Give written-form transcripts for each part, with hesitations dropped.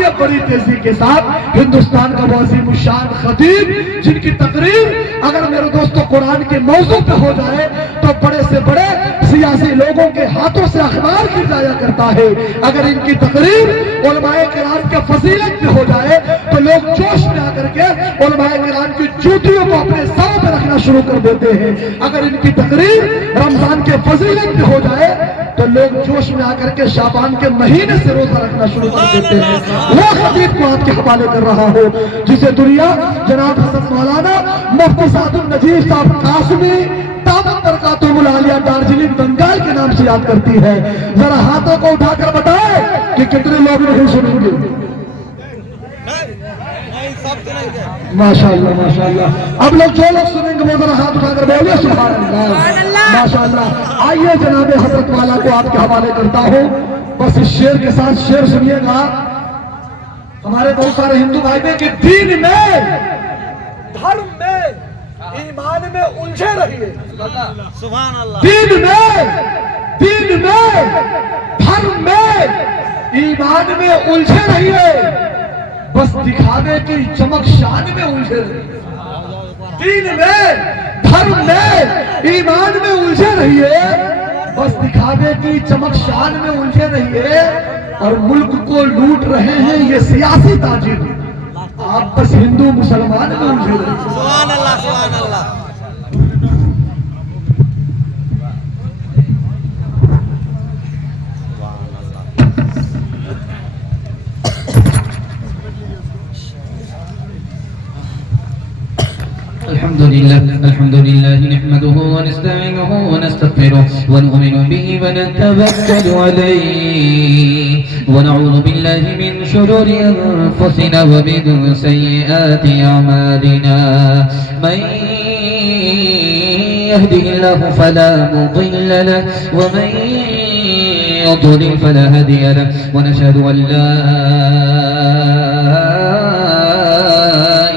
ये बड़ी तेजी के साथ हिंदुस्तान का वो अजीम शान खतीब जिनकी तकरीर अगर मेरे दोस्तों कुरान के मौजू पे हो जाए तो बड़े से बड़े सियासी लोगों के हाथों से अखबार गिर जाया करता है। अगर इनकी तकरीर उलमाए किराम के फजीलत पे हो जाए तो लोग जोश में आकर के उलमाए किराम की जूतियों को अपने सर पे रखना शुरू कर देते हैं। अगर इनकी तकरीर रमजान के फजीलत पे हो जाए तो लोग जोश में आकर के शाबान के महीने से रोजा रखना शुरू कर देते हैं। वो खतीब को आपके हवाले कर रहा हो जिसे दुनिया जनाब हज़रत मौलाना मुफ्ती सादुल नजीर साहब कासमी दामन बरकातुहुल आलिया दार्जिलिंग बंगाल के नाम से याद करती है। जरा हाथों को उठाकर बताए कि कितने लोग नहीं सुनेंगे। माशाअल्लाह माशाअल्लाह। अब लोग जो लोग सुनेंगे वो जरा हाथ उठाकर बोलिए सुभान अल्लाह माशाअल्लाह। आइए जनाब हजरत वाला को आपके हवाले करता हूँ। बस इस शेर के साथ शेर सुनिएगा। हमारे बहुत सारे हिंदू भाई में कि दीन में धर्म में ईमान में उलझे रहिए। सुभान अल्लाह। दीन में धर्म में ईमान में उलझे रहिए। बस दिखावे की चमक शान में उलझे रहिए। दीन में धर्म में ईमान में उलझे रहिए। बस दिखावे की चमक शान में उलझे रहिए। और मुल्क को लूट रहे हैं ये सियासी ताजिर, आप बस हिंदू मुसलमान में उलझे रहिए। सुभान अल्लाह सुभान अल्लाह। अल्हम्दुलिल्लाह नहमदुहु व नस्तईनुहु व नस्तगफिरुहु व नु'मिनु बिही व नतवक्कलु अलैहि व नऊज़ु बिल्लाहि मिन शुरूरि अनफुसिना व मिन सय्यिआति अमालिना। मन यहदिहिल्लाहु फला मुदिल्ल लहु व मन युद्लिल फला हादिय लहु व नशहदु अन ला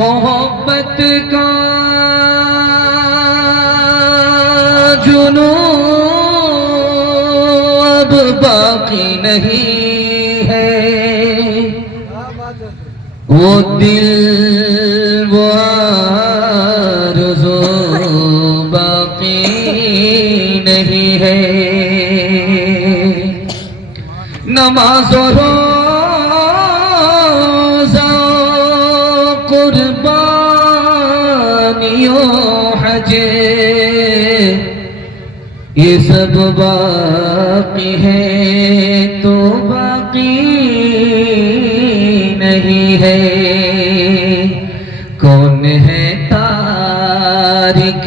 मोहब्बत का जुनून अब बाकी नहीं है, वो दिल वो आरज़ू बाकी नहीं है। नमाज़ और रोज़ा कुर्बानियों हज ये सब बाकी है तो बाकी नहीं है। कौन है तारिक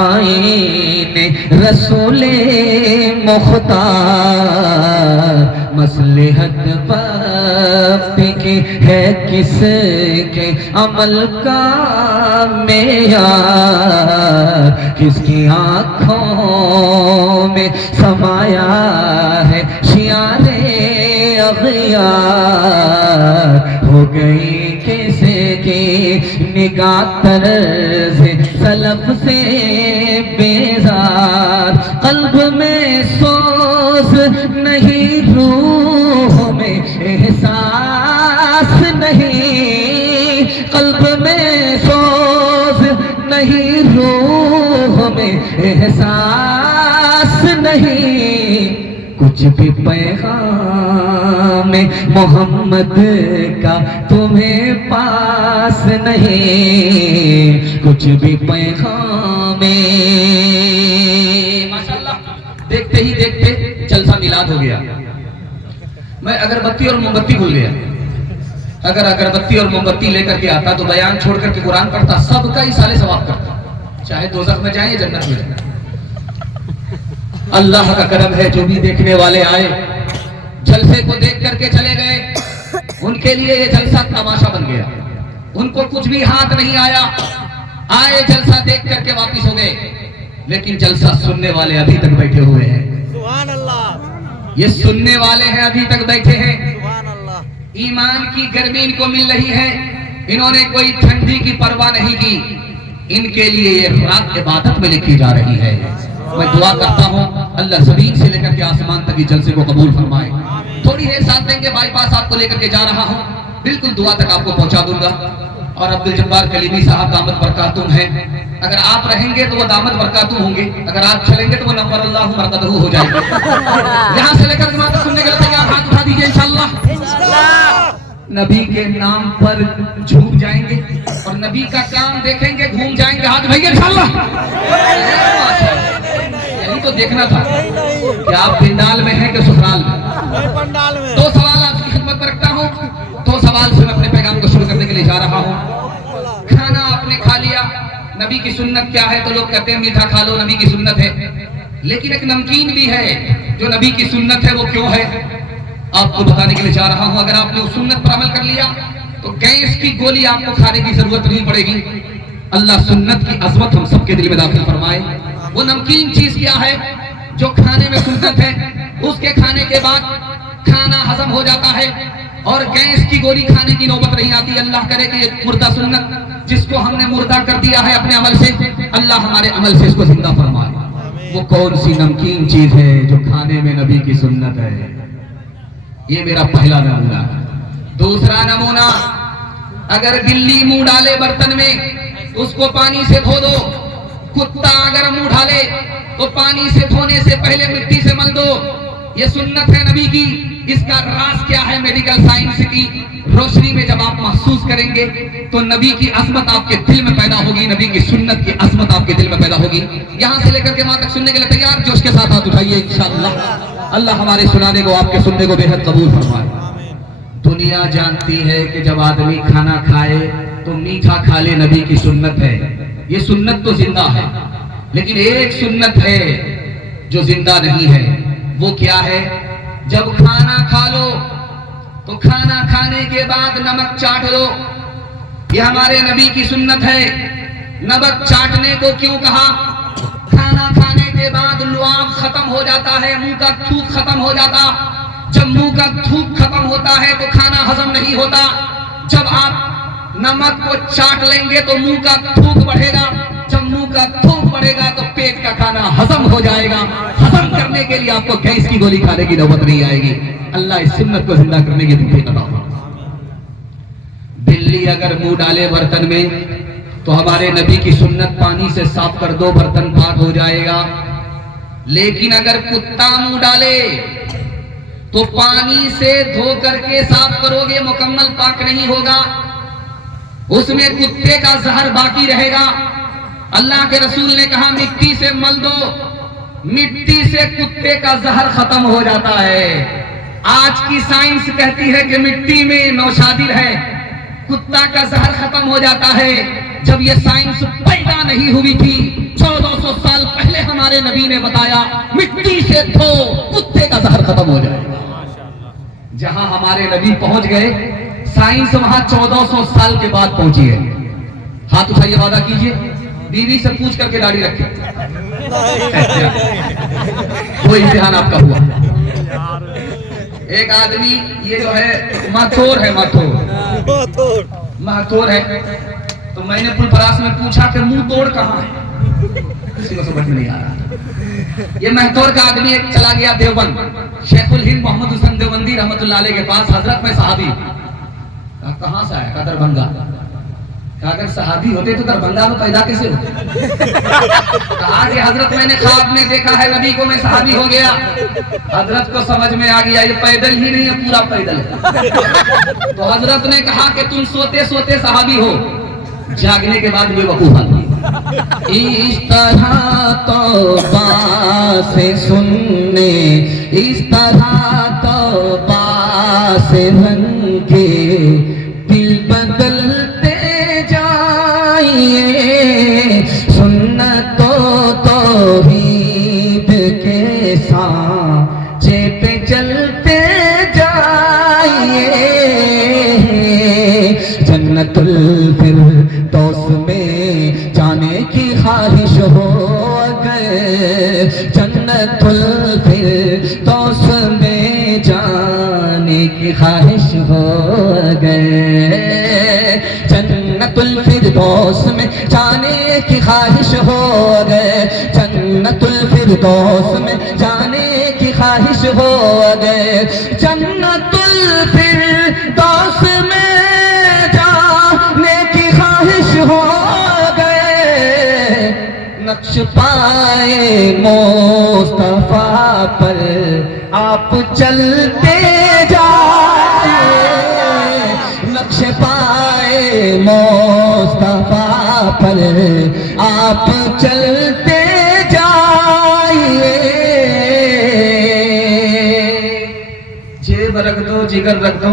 आईने रसूले मुख्तार, मसलहत वक्त की है किसके अमल का मेयार, किसकी आँखों में समाया है शियारे अग़ियार, हो गई किसकी निगाह तर्ज़ सलफ़ से बेजार, क़ल्ब में सोच नहीं रूह में एहसास नहीं, क़ल्ब में सोच नहीं रूह में एहसास नहीं, कुछ कुछ भी पैगाम मोहम्मद का तुम्हें पास नहीं, कुछ भी पैगाम। माशाल्लाह, देखते ही देखते जलसा मिलाद हो गया। मैं अगरबत्ती और मोमबत्ती भूल गया। अगर अगरबत्ती और मोमबत्ती लेकर के आता तो बयान छोड़ करके कुरान पढ़ता, सबका ही साले सवाब करता, चाहे दोज़ख में जाए या जन्नत में जाए। अल्लाह का करम है, जो भी देखने वाले आए जलसे को देख करके चले गए, उनके लिए ये जलसा तमाशा बन गया। उनको कुछ भी हाथ नहीं आया, आए जलसा देख करके वापिस हो गए, लेकिन जलसा सुनने वाले अभी तक बैठे हुए हैं। सुभान अल्लाह, ये सुनने वाले हैं, अभी तक बैठे हैं। सुभान अल्लाह। ईमान की गर्मी इनको मिल रही है, इन्होंने कोई ठंडी की परवाह नहीं की। इनके लिए ये रात इबादत में लिखी जा रही है। मैं दुआ करता हूँ अल्लाह जमीन से लेकर के आसमान तक की जलसे को कबूल फरमाए। थोड़ी देर साथ देंगे, बाईपास आपको लेकर के जा रहा हूँ, बिल्कुल दुआ तक आपको पहुंचा दूंगा। और अब्दुल जब्बार कलीमी साहब दामद बरकातुम हैं, अगर आप रहेंगे तो वो दामद बरकातुम होंगे, अगर आप चलेंगे तो वो नंबर अल्लाह मरकतहू हो जाएगा। यहाँ से लेकर जमात सुनने के लिए तैयार, हाथ उठा दीजिए इंशाअल्लाह। नबी के नाम पर झूम जाएंगे और नबी का काम देखेंगे, घूम जाएंगे, हाथ भैया इंशाअल्लाह। यही तो देखना था कि आप पिंडाल में हैं कि ससुराल में। पंडाल में दो सवाल आपकी खिदमत में रखता हूँ, दो सवाल से मैं अपने पैगाम को शुरू करने के लिए जा रहा हूँ। खाना आपने खा लिया, नबी की सुन्नत क्या है? तो लोग कहते हैं मीठा खा लो, नबी की सुन्नत है। लेकिन एक नमकीन भी है जो नबी की सुन्नत है, वो क्यों है आपको बताने के लिए जा रहा हूं। अगर आपने उस सुन्नत पर अमल कर लिया तो गैस की गोली आपको खाने की जरूरत नहीं पड़ेगी। अल्लाह सुन्नत की अजमत हम सबके दिल में दाखिल फरमाए। वो नमकीन चीज क्या है जो खाने में सुन्नत है, उसके खाने के बाद खाना हजम हो जाता है और गैस की गोली खाने की नौबत नहीं आती। अल्लाह करे कि मुर्दा सुन्नत जिसको हमने मुर्दा कर दिया है अपने अमल से, अल्लाह हमारे अमल से इसको जिंदा फरमाए। वो कौन सी नमकीन चीज है जो खाने में नबी की सुन्नत है? ये मेरा पहला नमूना। दूसरा नमूना, अगर बिल्ली मुंह डाले बर्तन में उसको पानी से धो दो, कुत्ता अगर मुंह डाले तो पानी से धोने से पहले मिट्टी से मल दो। ये सुन्नत है नबी की। इसका राज क्या है? मेडिकल साइंस की रोशनी में जब आप महसूस करेंगे तो नबी की अजमत आपके दिल में पैदा होगी, नबी की सुन्नत की अजमत आपके दिल में पैदा होगी। यहां से लेकर के वहां तक सुनने के लिए तैयार? जोश के साथ हाथ उठाइए इंशाअल्लाह। अल्लाह हमारे सुनाने को, आपके सुनने को बेहद कबूल फरमाए। दुनिया जानती है कि जब आदमी खाना खाए तो मीठा खा ले, नबी की सुन्नत है। ये सुन्नत तो जिंदा है, लेकिन एक सुन्नत है जो जिंदा नहीं है। वो क्या है? जब खाना खा लो तो खाना खाने के बाद नमक चाट लो। ये हमारे नबी की सुन्नत है। नमक चाटने को क्यों कहा? खाना खाने के बाद लुआब खत्म हो जाता है, मुंह का थूक खत्म हो जाता। जब मुंह का थूक खत्म होता है तो खाना हजम नहीं होता। जब आप नमक को चाट लेंगे तो मुंह का थूक बढ़ेगा। जब मुंह का थूक बढ़ेगा तो पेट का खाना हजम हो जाएगा। हजम करने के लिए आपको गैस की गोली खाने की नौबत नहीं आएगी। अल्लाह इस सुन्नत को जिंदा करने की तौफीक अता फरमाए। बिल्ली अगर मुंह डाले बर्तन में तो हमारे नबी की सुन्नत पानी से साफ कर दो, बर्तन पाक हो जाएगा। लेकिन अगर कुत्ता मुंह डाले तो पानी से धो करके साफ करोगे, मुकम्मल पाक नहीं होगा, उसमें कुत्ते का जहर बाकी रहेगा। अल्लाह के रसूल ने कहा मिट्टी से मल दो, मिट्टी से कुत्ते का जहर खत्म हो जाता है। आज की साइंस कहती है कि मिट्टी में नौशादिर है, कुत्ता का जहर खत्म हो जाता है। जब ये साइंस पैदा नहीं हुई थी, 1400 साल पहले हमारे नबी ने बताया मिट्टी से धो, कुत्ते का जहर खत्म हो जाएगा। जहां हमारे नबी पहुंच गए, साइंस वहां 1400 साल के बाद पहुंची है। हाथ उठाइए, वादा कीजिए, बीवी से पूछ करके दाढ़ी रखे। वो इम्तिहान आपका हुआ। एक आदमी, ये जो है माथोर है, माथोर है, तो मैंने पुलपरास में पूछा कि मुंह तोड़ कहाँ है? किसी को समझ में नहीं आ रहा। ये महतौर का आदमी एक चला गया देवबंद, शेखुल हिंद मोहम्मद हुसैन देवबंदी रहमतुल्लाह अलैह के पास। हजरत में साहबी, कहाँ से आया? दरभंगा। अगर सहाबी होते तो दरभंगा में पैदा कैसे होते? कहा कि हजरत मैंने ख्वाब में देखा है नबी को, मैं सहाबी हो गया। हजरत को समझ में आ गया ये पैदल ही नहीं है, पूरा पैदल है। तो हजरत ने कहा कि तुम सोते सोते सहाबी हो, जागने के बाद बेवकूफ आदमी। इस तरह तौबा से सुनने, इस तरह तौबा से रंगे दिल बदलते जाइए, सुन्नतों तौहीद के सांचे पे चलते जाइए। जन्नतुल फिरदौस में जाने की ख्वाहिश हो गए, जन्नतुल फिरदौस में जाने की ख्वाहिश हो गए, जन्नतुल फिरदौस में जाने की ख्वाहिश हो गए, जन्नतुल फिरदौस में जाने की ख्वाहिश हो गए, जन्नतुल फिरदौस में जाने की ख्वाहिश हो गए। नक्श पाए मुस्तफा पर आप चलते जाए, नक्श पाए मुस्तफा पर आप चलते जाइए। जेब रख दो, जिगर रख दो,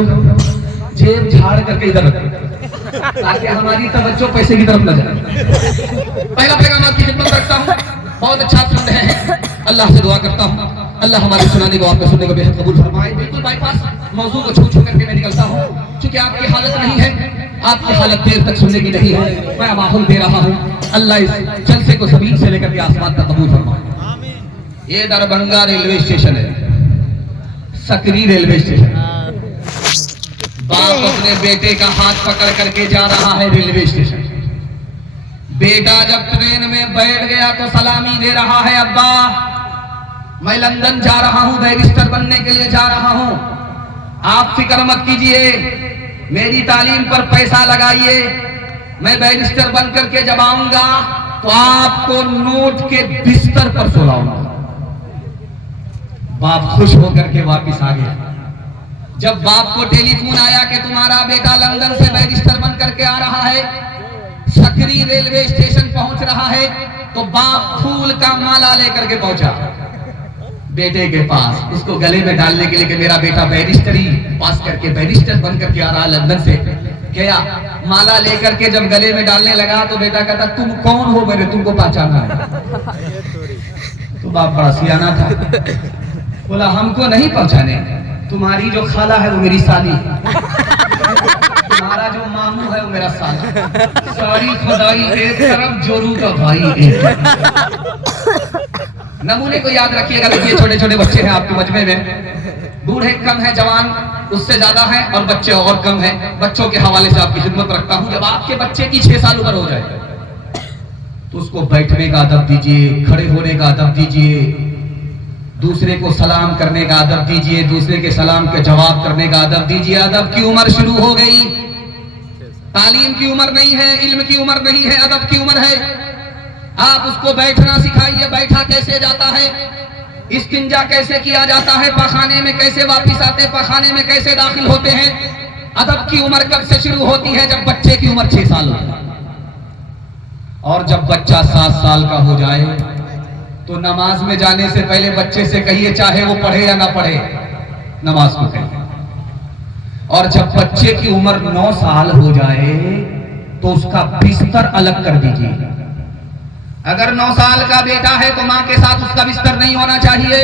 जेब झाड़ करके इधर रख दो ताकि हमारी तवज्जो पैसे की तरफ न जाए। पहला पैगाम आपकी खिदमत रखता हूँ, बहुत अच्छा सुन रहे हैं, अल्लाह से दुआ करता हूँ अल्लाह हमारे सुनाने को आपका सुनने को बेहद कबूल फरमाए। बिल्कुल बाईपास मौजू को छू छू करके मैं निकलता हूँ, क्योंकि आपकी हालत नहीं है, आपकी हालत देर तक सुनने की नहीं है, मैं माहौल दे रहा हूँ। अल्लाह इस जलसे को जमीन से लेकर के आसमान तक कबूल फरमाए। ये दरभंगा रेलवे स्टेशन है, सकरी रेलवे स्टेशन। बाप अपने बेटे का हाथ पकड़ करके जा रहा है रेलवे स्टेशन। बेटा जब ट्रेन में बैठ गया तो सलामी दे रहा है, अब्बा मैं लंदन जा रहा हूं, बैरिस्टर बनने के लिए जा रहा हूं, आप फिक्र मत कीजिए, मेरी तालीम पर पैसा लगाइए, मैं बैरिस्टर बन करके जब आऊंगा तो आपको नोट के बिस्तर पर सुलाऊंगा। बाप खुश होकर के वापिस आ गया। जब बाप को टेलीफोन आया कि तुम्हारा बेटा लंदन से बैरिस्टर बन करके आ रहा है, सकरी रेलवे स्टेशन पहुंच रहा है, तो बाप फूल का माला लेकर के पहुंचा बेटे के पास, उसको गले में डालने के लिए कि मेरा बेटा बैरिस्टरी पास करके बैरिस्टर बन करके आ रहा है लंदन से। क्या माला लेकर के जब गले में डालने लगा तो बेटा कहता तुम कौन हो, मैंने तुमको पहचाना है। तो बाप बड़ा सियाना था, बोला हमको नहीं पहचाने, तुम्हारी जो खाला है वो मेरी साली, तुम्हारा जो मामू है वो मेरा साला, सारी खुदाई एक तरफ, जोरू का भाई एक। नमूने को याद रखिएगा। देखिए छोटे छोटे बच्चे हैं आपके मजमे में, बूढ़े कम है, जवान उससे ज्यादा है और बच्चे और कम है। बच्चों के हवाले से आपकी खिदमत रखता हूं, जब आपके बच्चे की 6 साल उम्र हो जाए तो उसको बैठने का अदब दीजिए, खड़े होने का अदब दीजिए, दूसरे को सलाम करने का अदब दीजिए, दूसरे के सलाम के जवाब करने का अदब दीजिए। अदब की उम्र शुरू हो गई, तालीम की उम्र नहीं है, इल्म की उम्र नहीं है, अदब की उम्र है। आप उसको बैठना सिखाइए, बैठा कैसे जाता है, इस्तिंजा कैसे किया जाता है, पखाने में कैसे वापिस आते, पखाने में कैसे दाखिल होते हैं। अदब की उम्र कब से शुरू होती है? जब बच्चे की उम्र 6 साल हो, और जब बच्चा 7 साल का हो जाए तो नमाज में जाने से पहले बच्चे से कहिए, चाहे वो पढ़े या ना पढ़े, नमाज को कहिए। और जब बच्चे की उम्र 9 साल हो जाए तो उसका बिस्तर अलग कर दीजिए। अगर 9 साल का बेटा है तो मां के साथ उसका बिस्तर नहीं होना चाहिए,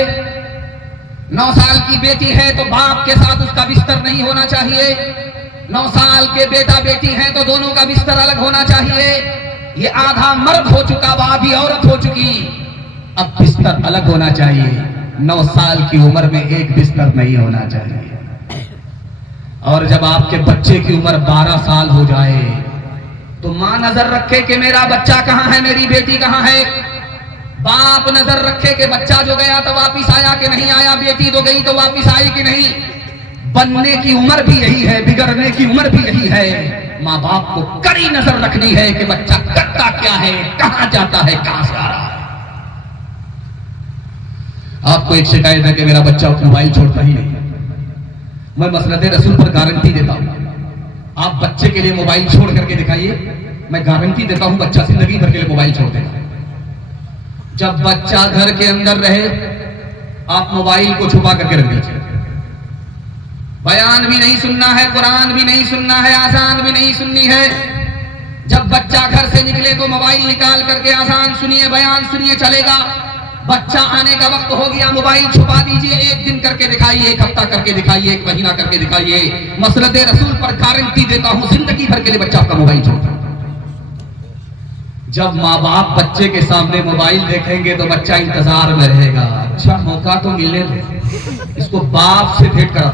9 साल की बेटी है तो बाप के साथ उसका बिस्तर नहीं होना चाहिए, 9 साल के बेटा बेटी है तो दोनों का बिस्तर अलग होना चाहिए। ये आधा मर्द हो चुका, आधी औरत हो चुकी, अब बिस्तर अलग होना चाहिए। 9 साल की उम्र में एक बिस्तर नहीं होना चाहिए। और जब आपके बच्चे की उम्र 12 साल हो जाए तो मां नजर रखे कि मेरा बच्चा कहां है, मेरी बेटी कहां है। बाप नजर रखे कि बच्चा जो गया तो वापिस आया कि नहीं आया, बेटी तो गई तो वापिस आई कि नहीं। बनने की उम्र भी यही है, बिगड़ने की उम्र भी यही है। माँ बाप को कड़ी नजर रखनी है कि बच्चा करता क्या है, कहां जाता है, कहां से आ रहा है। आपको एक शिकायत है कि मेरा बच्चा मोबाइल छोड़ता ही नहीं। मैं मसलत रसूल पर गारंटी देता हूं, आप बच्चे के लिए मोबाइल छोड़ करके दिखाइए, मैं गारंटी देता हूं बच्चा जिंदगी भर के लिए मोबाइल छोड़ देगा। जब बच्चा घर के अंदर रहे, आप मोबाइल को छुपा करके रख दीजिए। बयान भी नहीं सुनना है, कुरान भी नहीं सुनना है, आजान भी नहीं सुननी है। जब बच्चा घर से निकले तो मोबाइल निकाल करके आजान सुनिए, बयान सुनिए, चलेगा। बच्चा आने का वक्त हो गया, मोबाइल छुपा दीजिए। एक दिन करके दिखाइए, एक हफ्ता करके दिखाइए, एक महीना करके दिखाइए। मसलत रसूल पर गारंटी देता हूं, जिंदगी भर के लिए बच्चा आपका मोबाइल छोड़ता। जब माँ बाप बच्चे के सामने मोबाइल देखेंगे तो बच्चा इंतजार में रहेगा, अच्छा मौका तो मिलने दो, इसको बाप से भेंट करा।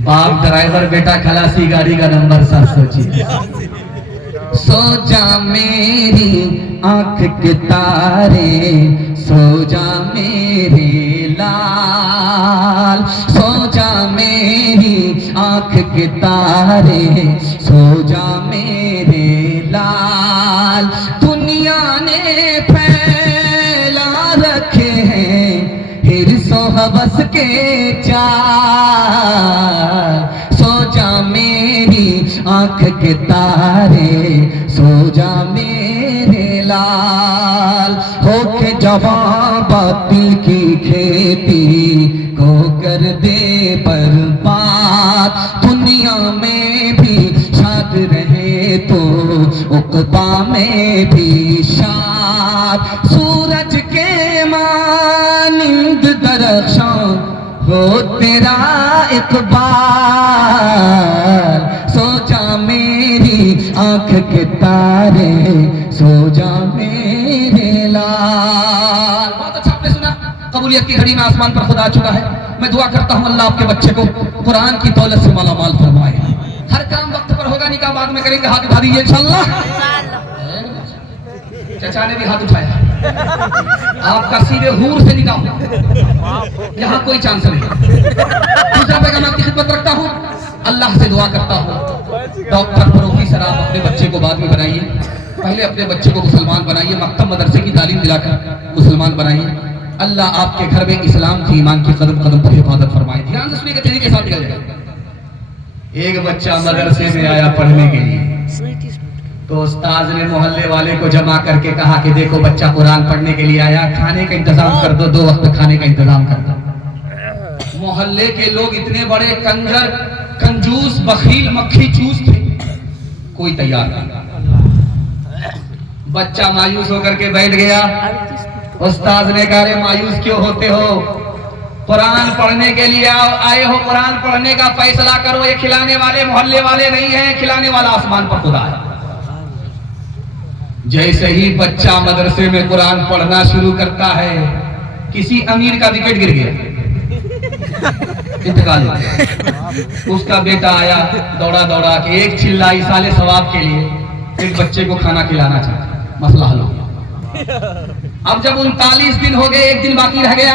बाप ड्राइवर, बेटा खलासी, गाड़ी का नंबर सब सोचिए। सो जा मेरी आंख के तारे, सो जा मेरे लाल, सो जा मेरी आंख के तारे, सो जा मेरे लाल। दुनिया ने फैला रखे हैं हिर्सो हवस के जाल, सो जा मेरी आंख के तारे, सो जा मेरे लाल। होके जवां बातिल की खेती को कर दे बर्बाद, दुनिया में भी शाद रहे तो उक़बा में भी शाद। सूरज के मानिंद दरख्शां हो तेरा इक़बाल, सो जा मेरी आंख के तारे, सो जा मेरे लाल। बहुत अच्छा आपने सुना, कबूलियत की घड़ी में आसमान पर खुदा आ चुका है। मैं दुआ करता हूं अल्लाह आपके बच्चे को कुरान की दौलत से मालामाल फरमाए। हर काम वक्त पर होगा, निकाह बाद में करेंगे। हाथ उठा दीजिए इंशाअल्लाह। चचा ने भी हाथ उठाया। आपका सीधे हूर से निकाह हो, यहाँ कोई चांस नहीं। दूसरा पैगाम आपकी खिदमत रखता हूँ, अल्लाह से दुआ करता हूँ, डॉक्टर प्रोफेसर आप अपने बच्चे को बाद में बनाइए, पहले अपने बच्चे को मुसलमान बनाइए, मक्तब मदरसे की तालीम दिलाकर मुसलमान बनाइए। अल्लाह आपके घर में इस्लाम की ईमान की कदम कदम पर हिफाजत फरमाए। ध्यान से सुनिए, तेजी के साथ निकल जाएगा। एक बच्चा मदरसे में आया पढ़ने के लिए, तो उस्ताद ने मोहल्ले वाले को जमा करके कहा कि देखो बच्चा कुरान पढ़ने के लिए आया, खाने का इंतजाम कर दो, 2 वक्त खाने का इंतजाम कर दो। मोहल्ले के लोग इतने बड़े कंजर, कंजूस, बखील, मक्खी चूस थे, कोई तैयार नहीं। बच्चा मायूस होकर के बैठ गया। उस्ताद ने कहा मायूस क्यों होते हो, कुरान पढ़ने के लिए आए हो, कुरान पढ़ने का फैसला करो। ये खिलाने वाले मोहल्ले वाले नहीं है, खिलाने वाला आसमान पर खुदा है। जैसे ही बच्चा मदरसे में कुरान पढ़ना शुरू करता है, किसी अमीर का विकेट गिर गया, इंतकाल हो गया। उसका बेटा आया दौड़ा दौड़ा के, एक चिल्लाई साले सवाब के लिए, एक बच्चे को खाना खिलाना चाहता। मसला हल हो गया। अब जब 39 दिन हो गए, 1 दिन बाकी रह गया,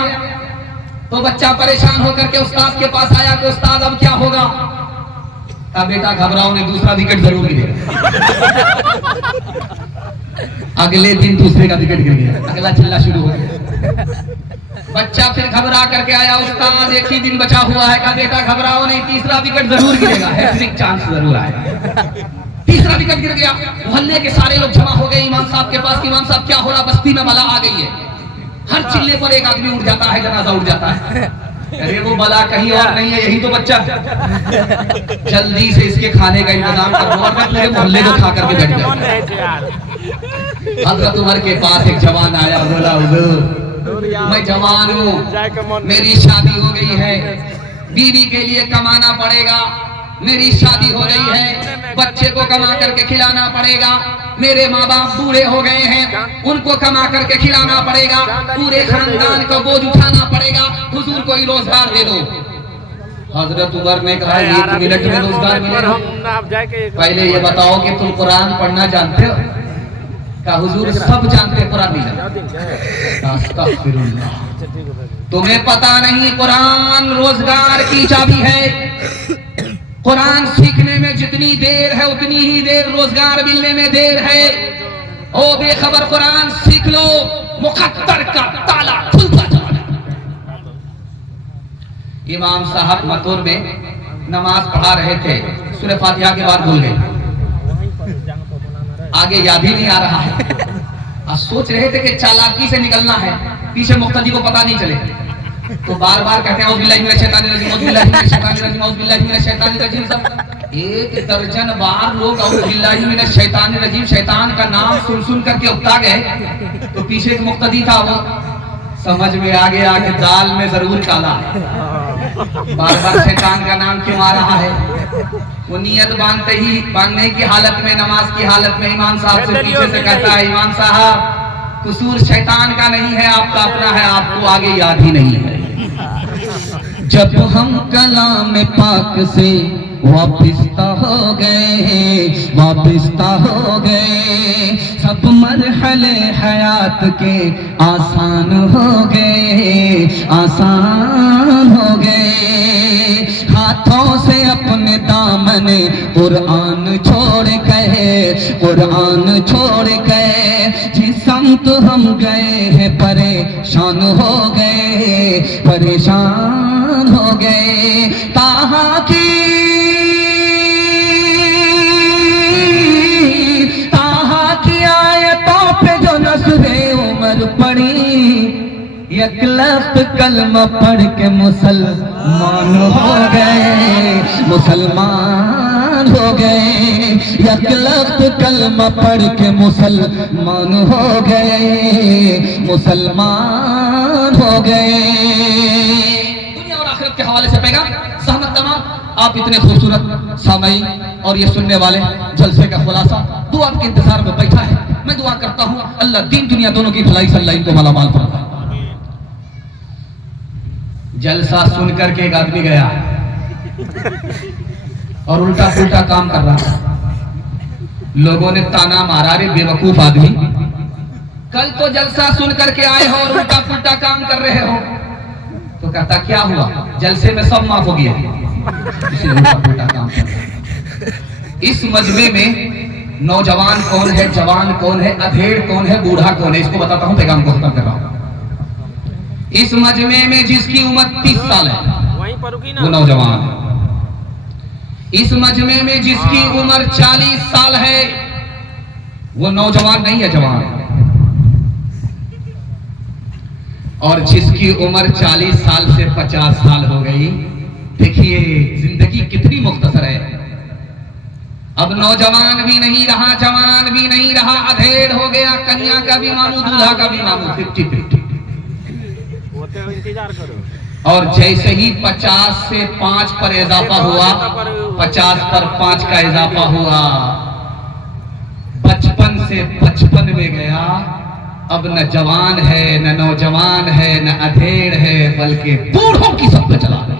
तो बच्चा परेशान होकर के उस्ताद के पास आया कि उस्ताद अब क्या होगा। का बेटा घबराओ नहीं, दूसरा विकेट जरूर गिरेगा। अगले दिन दूसरे का विकेट गिर गया, अगला चिल्ला शुरू हो गया। बच्चा फिर घबरा करके आया, उस्ताद 1 ही दिन बचा हुआ है। का बेटा घबराओ नहीं, तीसरा विकेट जरूर गिरेगा, हैट्रिक चांस जरूर आएगा। तीसरा विकेट गिर गया। मोहल्ले के सारे लोग जमा हो गए इमाम साहब के पास। इमाम साहब क्या हो रहा, बस्ती में बला आ गई है। हर चिल्ले पर एक आदमी उठ जाता है, जनाजा उठ जाता है। अरे वो बला कहीं और नहीं है, यही तो बच्चा। जल्दी से इसके खाने का इंतजाम करो, और मैं पूरे मोहल्ले को खा करके बैठ गया। हजरत उमर के पास एक जवान आया, बोला हुजूर मैं जवान हूँ, मेरी शादी हो गई है, बीवी के लिए कमाना पड़ेगा, मेरी शादी हो गई है, बच्चे को कमा करके खिलाना पड़ेगा, मेरे माँ बाप बूढ़े हो गए हैं, उनको कमा करके खिलाना पड़ेगा, पूरे खानदान का बोझ उठाना पड़ेगा, हुजूर कोई रोजगार दे दो। हजरत उमर ने कहा 1 मिनट में रोजगार मिलेगा, पहले ये बताओ कि तुम कुरान पढ़ना जानते हो? का हुजूर सब जानते कुरान नहीं जानते। अस्तगफिरुल्लाह। तुम्हें पता नहीं कुरान रोजगार की चाबी है। कुरान सीखने में जितनी देर है उतनी ही देर रोजगार मिलने में देर है। ओ बेखबर, कुरान सीख लो, मुकद्दर का ताला खुलता जा रहा है। इमाम साहब मतूर में नमाज पढ़ा रहे थे, सूरह फातिहा के बाद भूल गए, आगे याद ही नहीं आ रहा है। आज सोच रहे थे कि चालाकी से निकलना है, पीछे मुक्तदी को पता नहीं चले, तो बार बार कहते हैं औज़ुबिल्लाहि मिनश शैतानिर रजीम, औज़ुबिल्लाहि मिनश शैतानिर रजीम, औज़ुबिल्लाहि मिनश शैतानिर रजीम। सब एक दर्जन बार लोग औज़ुबिल्लाहि मिनश शैतानिर रजीम, शैतान का नाम सुन सुन करके उकता गए। तो पीछे एक मुक्तदी था, वो समझ में आ गया कि दाल में जरूर काला है, बार बार शैतान का नाम क्यों आ रहा है। वो नियत बांधने की हालत में, नमाज की हालत में इमाम साहब से पीछे से कहता है, इमाम साहब कसूर शैतान का नहीं है, आपका अपना है, आपको आगे याद ही नहीं है। जब हम कलाम पाक से वापिस्ता हो गए, वापिस्ता हो गए, सब मरहले हयात के आसान हो गए, आसान हो गए। हाथों से अपने दामन कुरान छोड़ गए, कुरान छोड़ गए। जिसम तो हम गए हैं परेशान हो गए, परेशान हो गए। ताहा की आयतों पे जो नस्रे उमर पड़ी, एक लफ्ज़ कलमा पढ़ के मुसलमान हो गए, मुसलमान हो गए। एक लफ्ज़ कलमा पढ़ के मुसलमान हो गए, मुसलमान हो गए। दुनिया और आखिरत के हवाले से पैगाम सहमत तमाम। आप इतने खूबसूरत सामई और ये सुनने वाले जलसे का खुलासा दुआ के इंतजार में बैठा है। मैं दुआ करता हूँ अल्लाह दीन दुनिया दोनों की भलाई से अल्लाह इनको मालामाल फरमाए। जलसा सुनकर के एक आदमी गया और उल्टा पुल्टा काम कर रहा है। लोगों ने ताना मारा, रे बेवकूफ आदमी, कल तो जलसा सुन करके आए हो और उल्टा पुल्टा काम कर रहे हो। तो कहता क्या हुआ, जलसे में सब माफ हो गया, इसीलिए उल्टा पुल्टा काम कर रहे हो। इस मजमे में नौजवान कौन है, जवान कौन है, अधेड़ कौन है, बूढ़ा कौन है, इसको बताता हूं, पैगाम को खत्म कर रहा हूं। इस मजमे में जिसकी उम्र 30 साल है वो नौजवान है। इस मजमे में जिसकी उम्र 40 साल है वो नौजवान नहीं है, जवान है। और जिसकी उम्र 40 साल से 50 साल हो गई, देखिए जिंदगी कितनी मुख्तसर है। अब नौजवान भी नहीं रहा, जवान भी नहीं रहा, अधेड़ हो गया, कन्या का भी मामू, दूल्हा का भी मामू, 50-50। इंतजार करो। और जैसे ही 50 से 5 पर इजाफा हुआ, 50 पर 5 का इजाफा हुआ, 55 से 55 में गया। अब न जवान है, न नौजवान है, न अधेड़ है, बल्कि बूढ़ों की सब पे चला रहे।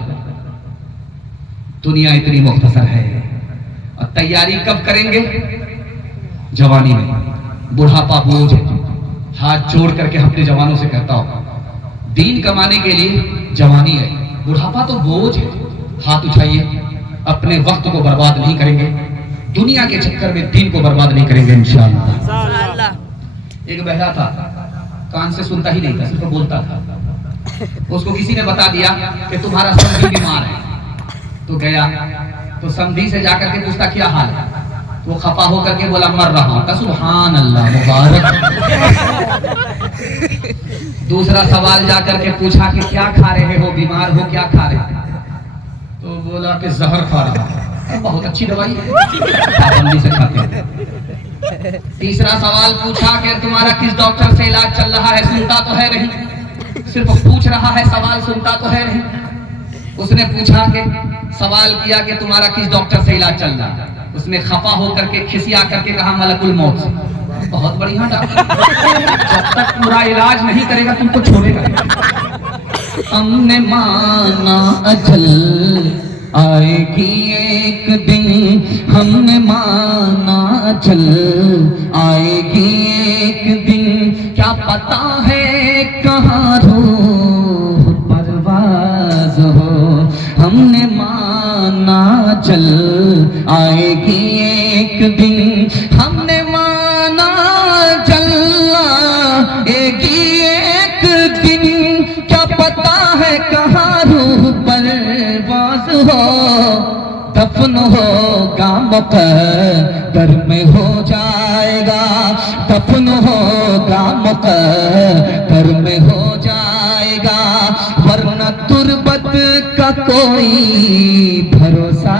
दुनिया इतनी मुख्तसर है। और तैयारी कब करेंगे? जवानी में। बुढ़ापा बोझ है। हाथ जोड़ करके अपने जवानों से कहता हूं, दीन कमाने के लिए जवानी है, बुढ़ापा तो बोझ है। हाथ उठाइए, अपने वक्त को बर्बाद नहीं करेंगे, दुनिया के चक्कर में दीन को बर्बाद नहीं करेंगे इंशाअल्लाह। एक बहरा था, कान से सुनता ही नहीं था, सिर्फ बोलता था। उसको किसी ने बता दिया कि तुम्हारा समधी बीमार है। तो गया, तो समधी से जाकर के पूछता क्या हाल है। वो खफा होकर के बोला मर रहा हूं। सुभान अल्लाह, मुबारक। दूसरा सवाल जाकर के पूछा कि क्या खा रहे हो, बीमार हो, क्या खा रहे हो? तो बोला कि जहर खा रहा हूं। बहुत अच्छी दवाई है, पाबंदी से खाते हैं। तीसरा सवाल पूछा कि तुम्हारा किस डॉक्टर से इलाज चल रहा है? सुनता तो है नहीं, सिर्फ पूछ रहा है, सवाल सुनता तो है नहीं। उसने पूछा कि सवाल किया कि तुम्हारा किस डॉक्टर से इलाज चल रहा है? उसने खफा होकर के खिसिया करके कहा मलकुल मौत से। बहुत बढ़िया डॉक्टर, जब तक पूरा इलाज नहीं करेगा तुमको छोड़ेगा। हमने माना अजल आएगी एक दिन, हमने माना अजल आएगी अजल आएगी एक दिन, हमने माना जल आएगी एक दिन, क्या पता है कहाँ रूह परवाज़ हो, दफन होगा मुक़द्दर में हो जाएगा, दफन होगा मुक़द्दर में हो जाएगा, वरना तुरबत का कोई भरोसा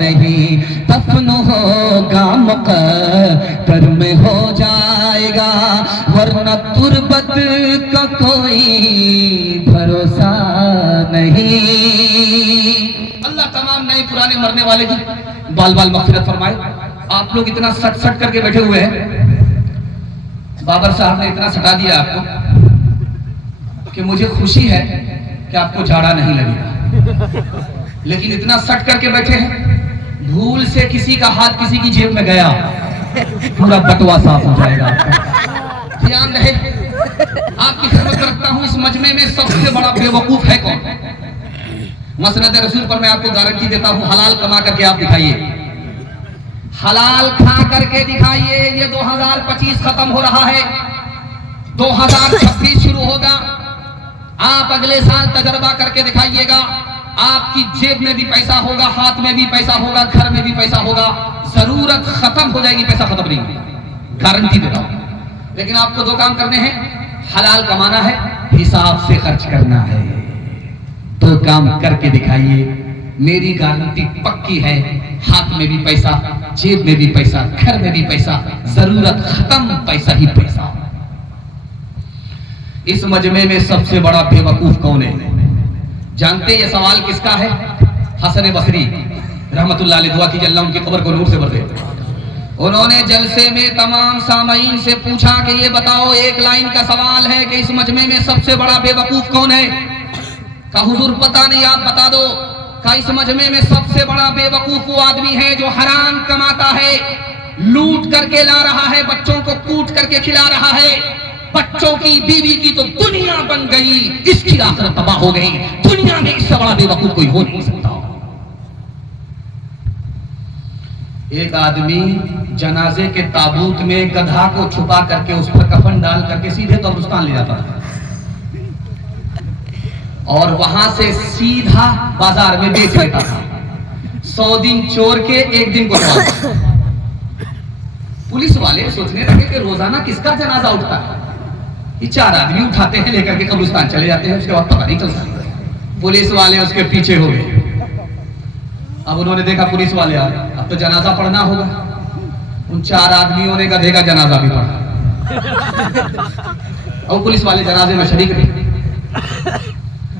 नहीं, दफन होगा मुक़द्दर में हो जाएगा, वरना तुरबत का कोई भरोसा नहीं। अल्लाह तमाम नए पुराने मरने वाले की बाल बाल मग़फ़िरत फरमाए। आप लोग इतना सट सट करके बैठे हुए हैं, बाबर साहब ने इतना सटा दिया आपको कि मुझे खुशी है कि आपको झाड़ा नहीं लगेगा, लेकिन इतना सट करके बैठे हैं, भूल से किसी का हाथ किसी की जेब में गया पूरा बटुआ साफ हो जाएगा आपका। ध्यान रहे, आपकी खिदमत रखता हूं, इस मजमे में सबसे बड़ा बेवकूफ है कौन? मसनद रसूल पर मैं आपको गारंटी देता हूं, हलाल कमा करके आप दिखाइए, हलाल खा करके दिखाइए। ये 2025 खत्म हो रहा है, 2026 शुरू होगा। आप अगले साल तजर्बा करके दिखाइएगा, आपकी जेब में भी पैसा होगा, हाथ में भी पैसा होगा, घर में भी पैसा होगा, जरूरत खत्म हो जाएगी, पैसा खत्म नहीं होगा, गारंटी देता हूं। लेकिन आपको दो काम करने हैं, हलाल कमाना है, हिसाब से खर्च करना है। दो काम करके दिखाइए, मेरी गारंटी पक्की है, हाथ में भी पैसा, जेब में भी पैसा, घर में भी पैसा, जरूरत खत्म, पैसा ही पैसा। इस मजमे में सबसे बड़ा बेवकूफ कौन है? जानते ये सवाल किसका है? हसन बसरी रहमतुल्लाह अलैह, दुआ कीजिए अल्लाह उनकी कब्र को नूर से भर दे। उन्होंने जलसे में तमाम सामाईन से पूछा कि ये बताओ, एक लाइन का सवाल है कि इस मजमे में सबसे बड़ा बेवकूफ कौन है? कहा हुजूर पता नहीं, आप बता दो। कहा इस मजमे में सबसे बड़ा बेवकूफ वो आदमी है जो हराम कमाता है, लूट करके ला रहा है, बच्चों को कूट करके खिला रहा है, बच्चों की बीवी की तो दुनिया बन गई, इसकी आखिरत तबाह हो गई। दुनिया में इससे बड़ा बेवकूफ कोई हो नहीं सकता। एक आदमी जनाजे के ताबूत में गधा को छुपा करके उस पर कफन डाल करके सीधे कब्रिस्तान ले जाता था और वहां से सीधा बाजार में बेच लेता था। 100 दिन चोर के, एक दिन को पुलिस वाले सोचने लगे कि रोजाना किसका जनाजा उठता है, ये 4 आदमी उठाते हैं, लेकर के कब्रिस्तान चले जाते हैं, उसके बाद पता नहीं चलता। पुलिस वाले उसके पीछे हो गए। अब उन्होंने देखा पुलिस वाले आ रहे, अब तो जनाजा पढ़ना होगा। उन 4 आदमियों ने गधे का जनाजा भी पढ़ा और पुलिस वाले जनाजे में शरीक रहे।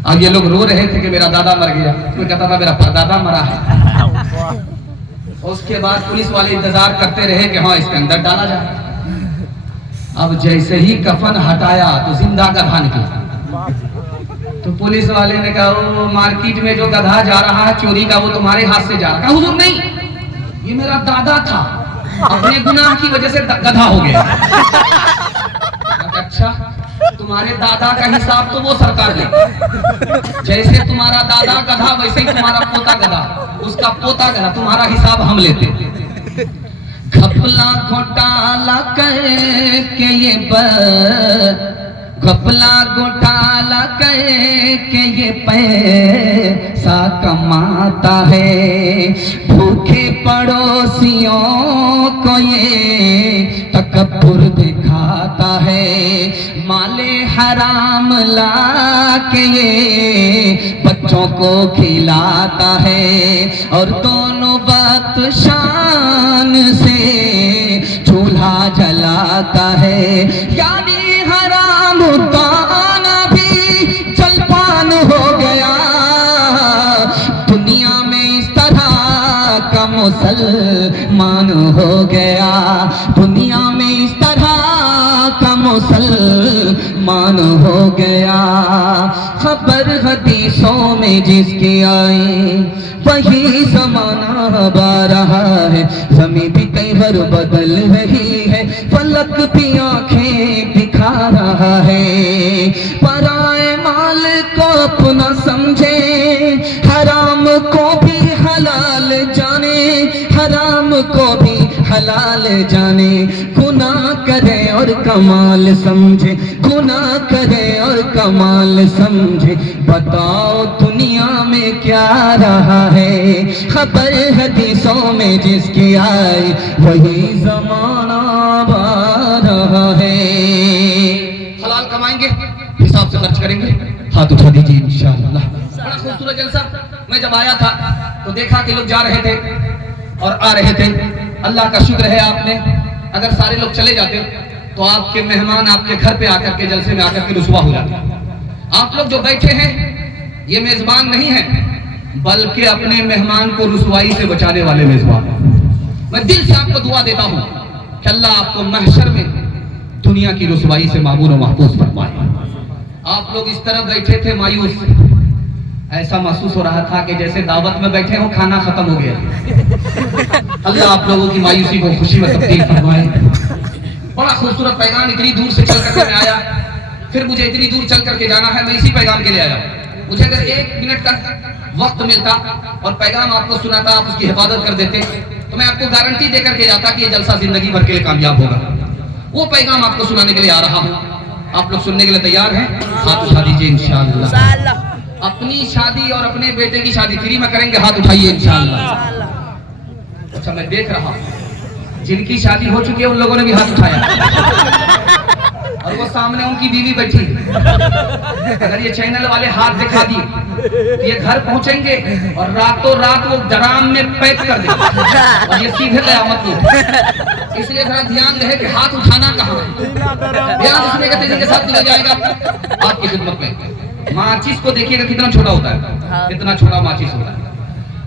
अब ये लोग रो रहे थे कि मेरा दादा मर गया, कोई कहता था मेरा परदादा मरा है। उसके बाद पुलिस वाले इंतजार करते रहे कि हाँ इसके अंदर डाला जाए। अब जैसे ही कफन हटाया तो जिंदा गधा निकला। तो पुलिस वाले ने कहा वो मार्केट में जो गधा जा रहा है चोरी का, वो तुम्हारे हाथ से जा रहा है। हुजूर नहीं, ये मेरा दादा था, अपने गुनाह की वजह से गधा हो गया। अच्छा, तुम्हारे दादा का हिसाब तो वो सरकार ले, जैसे तुम्हारा दादा गधा वैसे ही तुम्हारा पोता गधा, उसका पोता गधा, तुम्हारा हिसाब हम लेते। घपला घोटाला करके ये घपला घोटाला करके ये पैसा कमाता है, भूखे पड़ोसियों को ये तकब्बुर दिखाता है, माले हराम ला के ये बच्चों को खिलाता है और दोनों वक्त शान से चूल्हा जलाता है। यानी हराम दाना भी जलपान हो गया। दुनिया में इस तरह का मुसलमान हो गया, दुनिया में इस तरह का मुसलमान हो गया। खबर हदीसों में जिसकी आई वही जमाना बा रहा है, ज़मीं भी कई बार बदल रही है, फलक भी आंखें दिखा रहा है। पराए माल को अपना समझे, हराम को भी हलाल हलाल जाने, गुनाह करे और कमाल समझे, गुनाह करे और कमाल समझे। बताओ दुनिया में क्या रहा है, खबर हदीसों में जिसकी आई वही जमाना आ रहा है। हलाल कमाएंगे, हिसाब से खर्च करेंगे, हाथ उठा दीजिए इंशाअल्लाह। बड़ा खूबसूरत जलसा। मैं जब आया था तो देखा कि लोग जा रहे थे और आ रहे थे। अल्लाह का शुक्र है, आपने अगर सारे लोग चले जाते तो आपके मेहमान आपके घर पे आकर के जलसे में आकर के रुसवा हो जाते। आप लोग जो बैठे हैं ये मेजबान नहीं है, बल्कि अपने मेहमान को रुसवाई से बचाने वाले मेजबान। मैं दिल से आपको दुआ देता हूं कि अल्लाह आपको महशर में दुनिया की रुसवाई से मामून और महफूज फरमाए। आप लोग इस तरफ बैठे थे मायूस, ऐसा महसूस हो रहा था कि जैसे दावत में बैठे हो, खाना खत्म हो गया। अल्लाह आप लोगों की मायूसी को खुशी में तब्दील फरमाए। बड़ा खूबसूरत पैगाम, इतनी दूर से चल करके मैं आया, फिर मुझे इतनी दूर चल करके जाना है, मैं इसी पैगाम के लिए आया। मुझे अगर 1 मिनट का वक्त मिलता और पैगाम आपको सुनाता, आप उसकी हिफाजत कर देते, तो मैं आपको गारंटी दे करके जाता कि ये जलसा जिंदगी भर के लिए कामयाब होगा। वो पैगाम आपको सुनाने के लिए आ रहा हूँ। आप लोग सुनने के लिए तैयार हैं? हाथ उठा दीजिए इंशाअल्लाह। अपनी शादी और अपने बेटे की शादी फ्री में करेंगे, हाथ उठाइए इंशाअल्लाह। अच्छा, मैं देख रहा हूं जिनकी शादी हो चुकी है उन लोगों ने भी हाथ उठाया और वो सामने उनकी बीवी बैठी। अगर ये चैनल वाले हाथ दिखा दिए तो ये घर पहुंचेंगे और रातों रात वो ड्राम में पैक कर देंगे और ये सीधे कयामत में। इसलिए जरा ध्यान रहे कि हाथ उठाना कहाँ है। ध्यान रखने का तेजी के साथ दिया जाएगा आपकी खिदमत में। माचिस को देखिएगा कितना छोटा होता है, इतना छोटा माचिस होता है,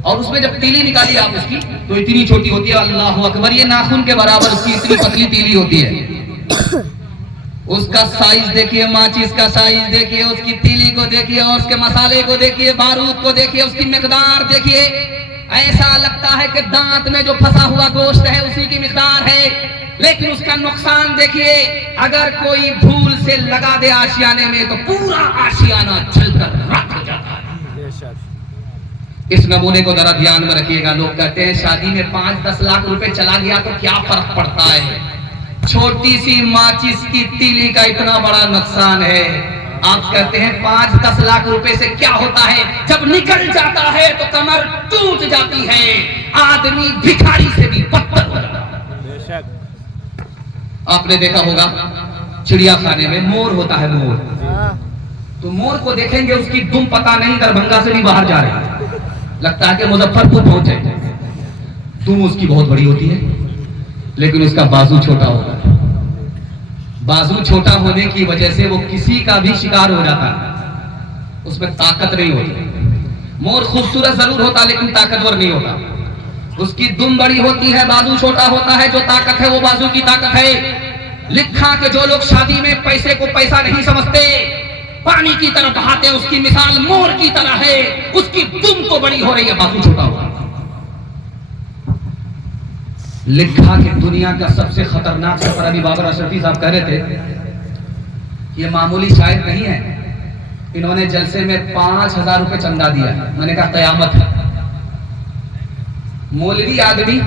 और उसमें जब तीली निकाली आप उसकी तो इतनी छोटी होती है। अल्लाह अकबर, ये नाखून के बराबर उसकी इतनी पतली तीली होती है। उसका साइज देखिए, माचिस का साइज देखिए, उसकी तीली को देखिए, और उसके मसाले को देखिए, बारूद को देखिए, उसकी मिकदार देखिए। ऐसा लगता है कि दांत में जो फंसा हुआ गोश्त है उसी की मिकदार है, लेकिन उसका नुकसान देखिए, अगर कोई भूल से लगा दे आशियाने में तो पूरा आशियाना जलकर राख हो जाता है। इस नमूने को जरा ध्यान में रखिएगा। लोग कहते हैं शादी में 5-10 लाख रुपए चला गया तो क्या फर्क पड़ता है, छोटी सी माचिस की तीली का इतना बड़ा नुकसान है। आप कहते हैं 5-10 लाख रुपए से क्या होता है, जब निकल जाता है तो कमर टूट जाती है, आदमी भिखारी से भी बदतर हो जाता है। आपने देखा होगा चिड़ियाखाने में मोर होता है, मोर, तो मोर को देखेंगे उसकी दुम पता नहीं दरभंगा से भी बाहर जा रही है, लगता है कि मुजफ्फरपुर पहुंचे। दुम उसकी बहुत बड़ी होती है, लेकिन उसका बाजू छोटा होता है। बाजू छोटा होने की वजह से वो किसी का भी शिकार हो जाता है, उसमें ताकत नहीं होती। मोर खूबसूरत जरूर होता लेकिन ताकतवर नहीं होता। उसकी दुम बड़ी होती है, बाजू छोटा होता है, जो ताकत है वो बाजू की ताकत है। लिखा कि जो लोग शादी में पैसे को पैसा नहीं समझते, पानी की तरह बहाते, उसकी मिसाल मोर की तरह है। उसकी दुम तो बड़ी हो रही है, बाजू छोटा हो रहा है। लिखा कि दुनिया का सबसे खतरनाक सफर, अभी बाबर अशरफी साहब कह रहे थे, ये मामूली शायर नहीं है। इन्होंने जलसे में 5000 रुपए चंदा दिया। मैंने कहा कयामत है। मौलवी आदमी,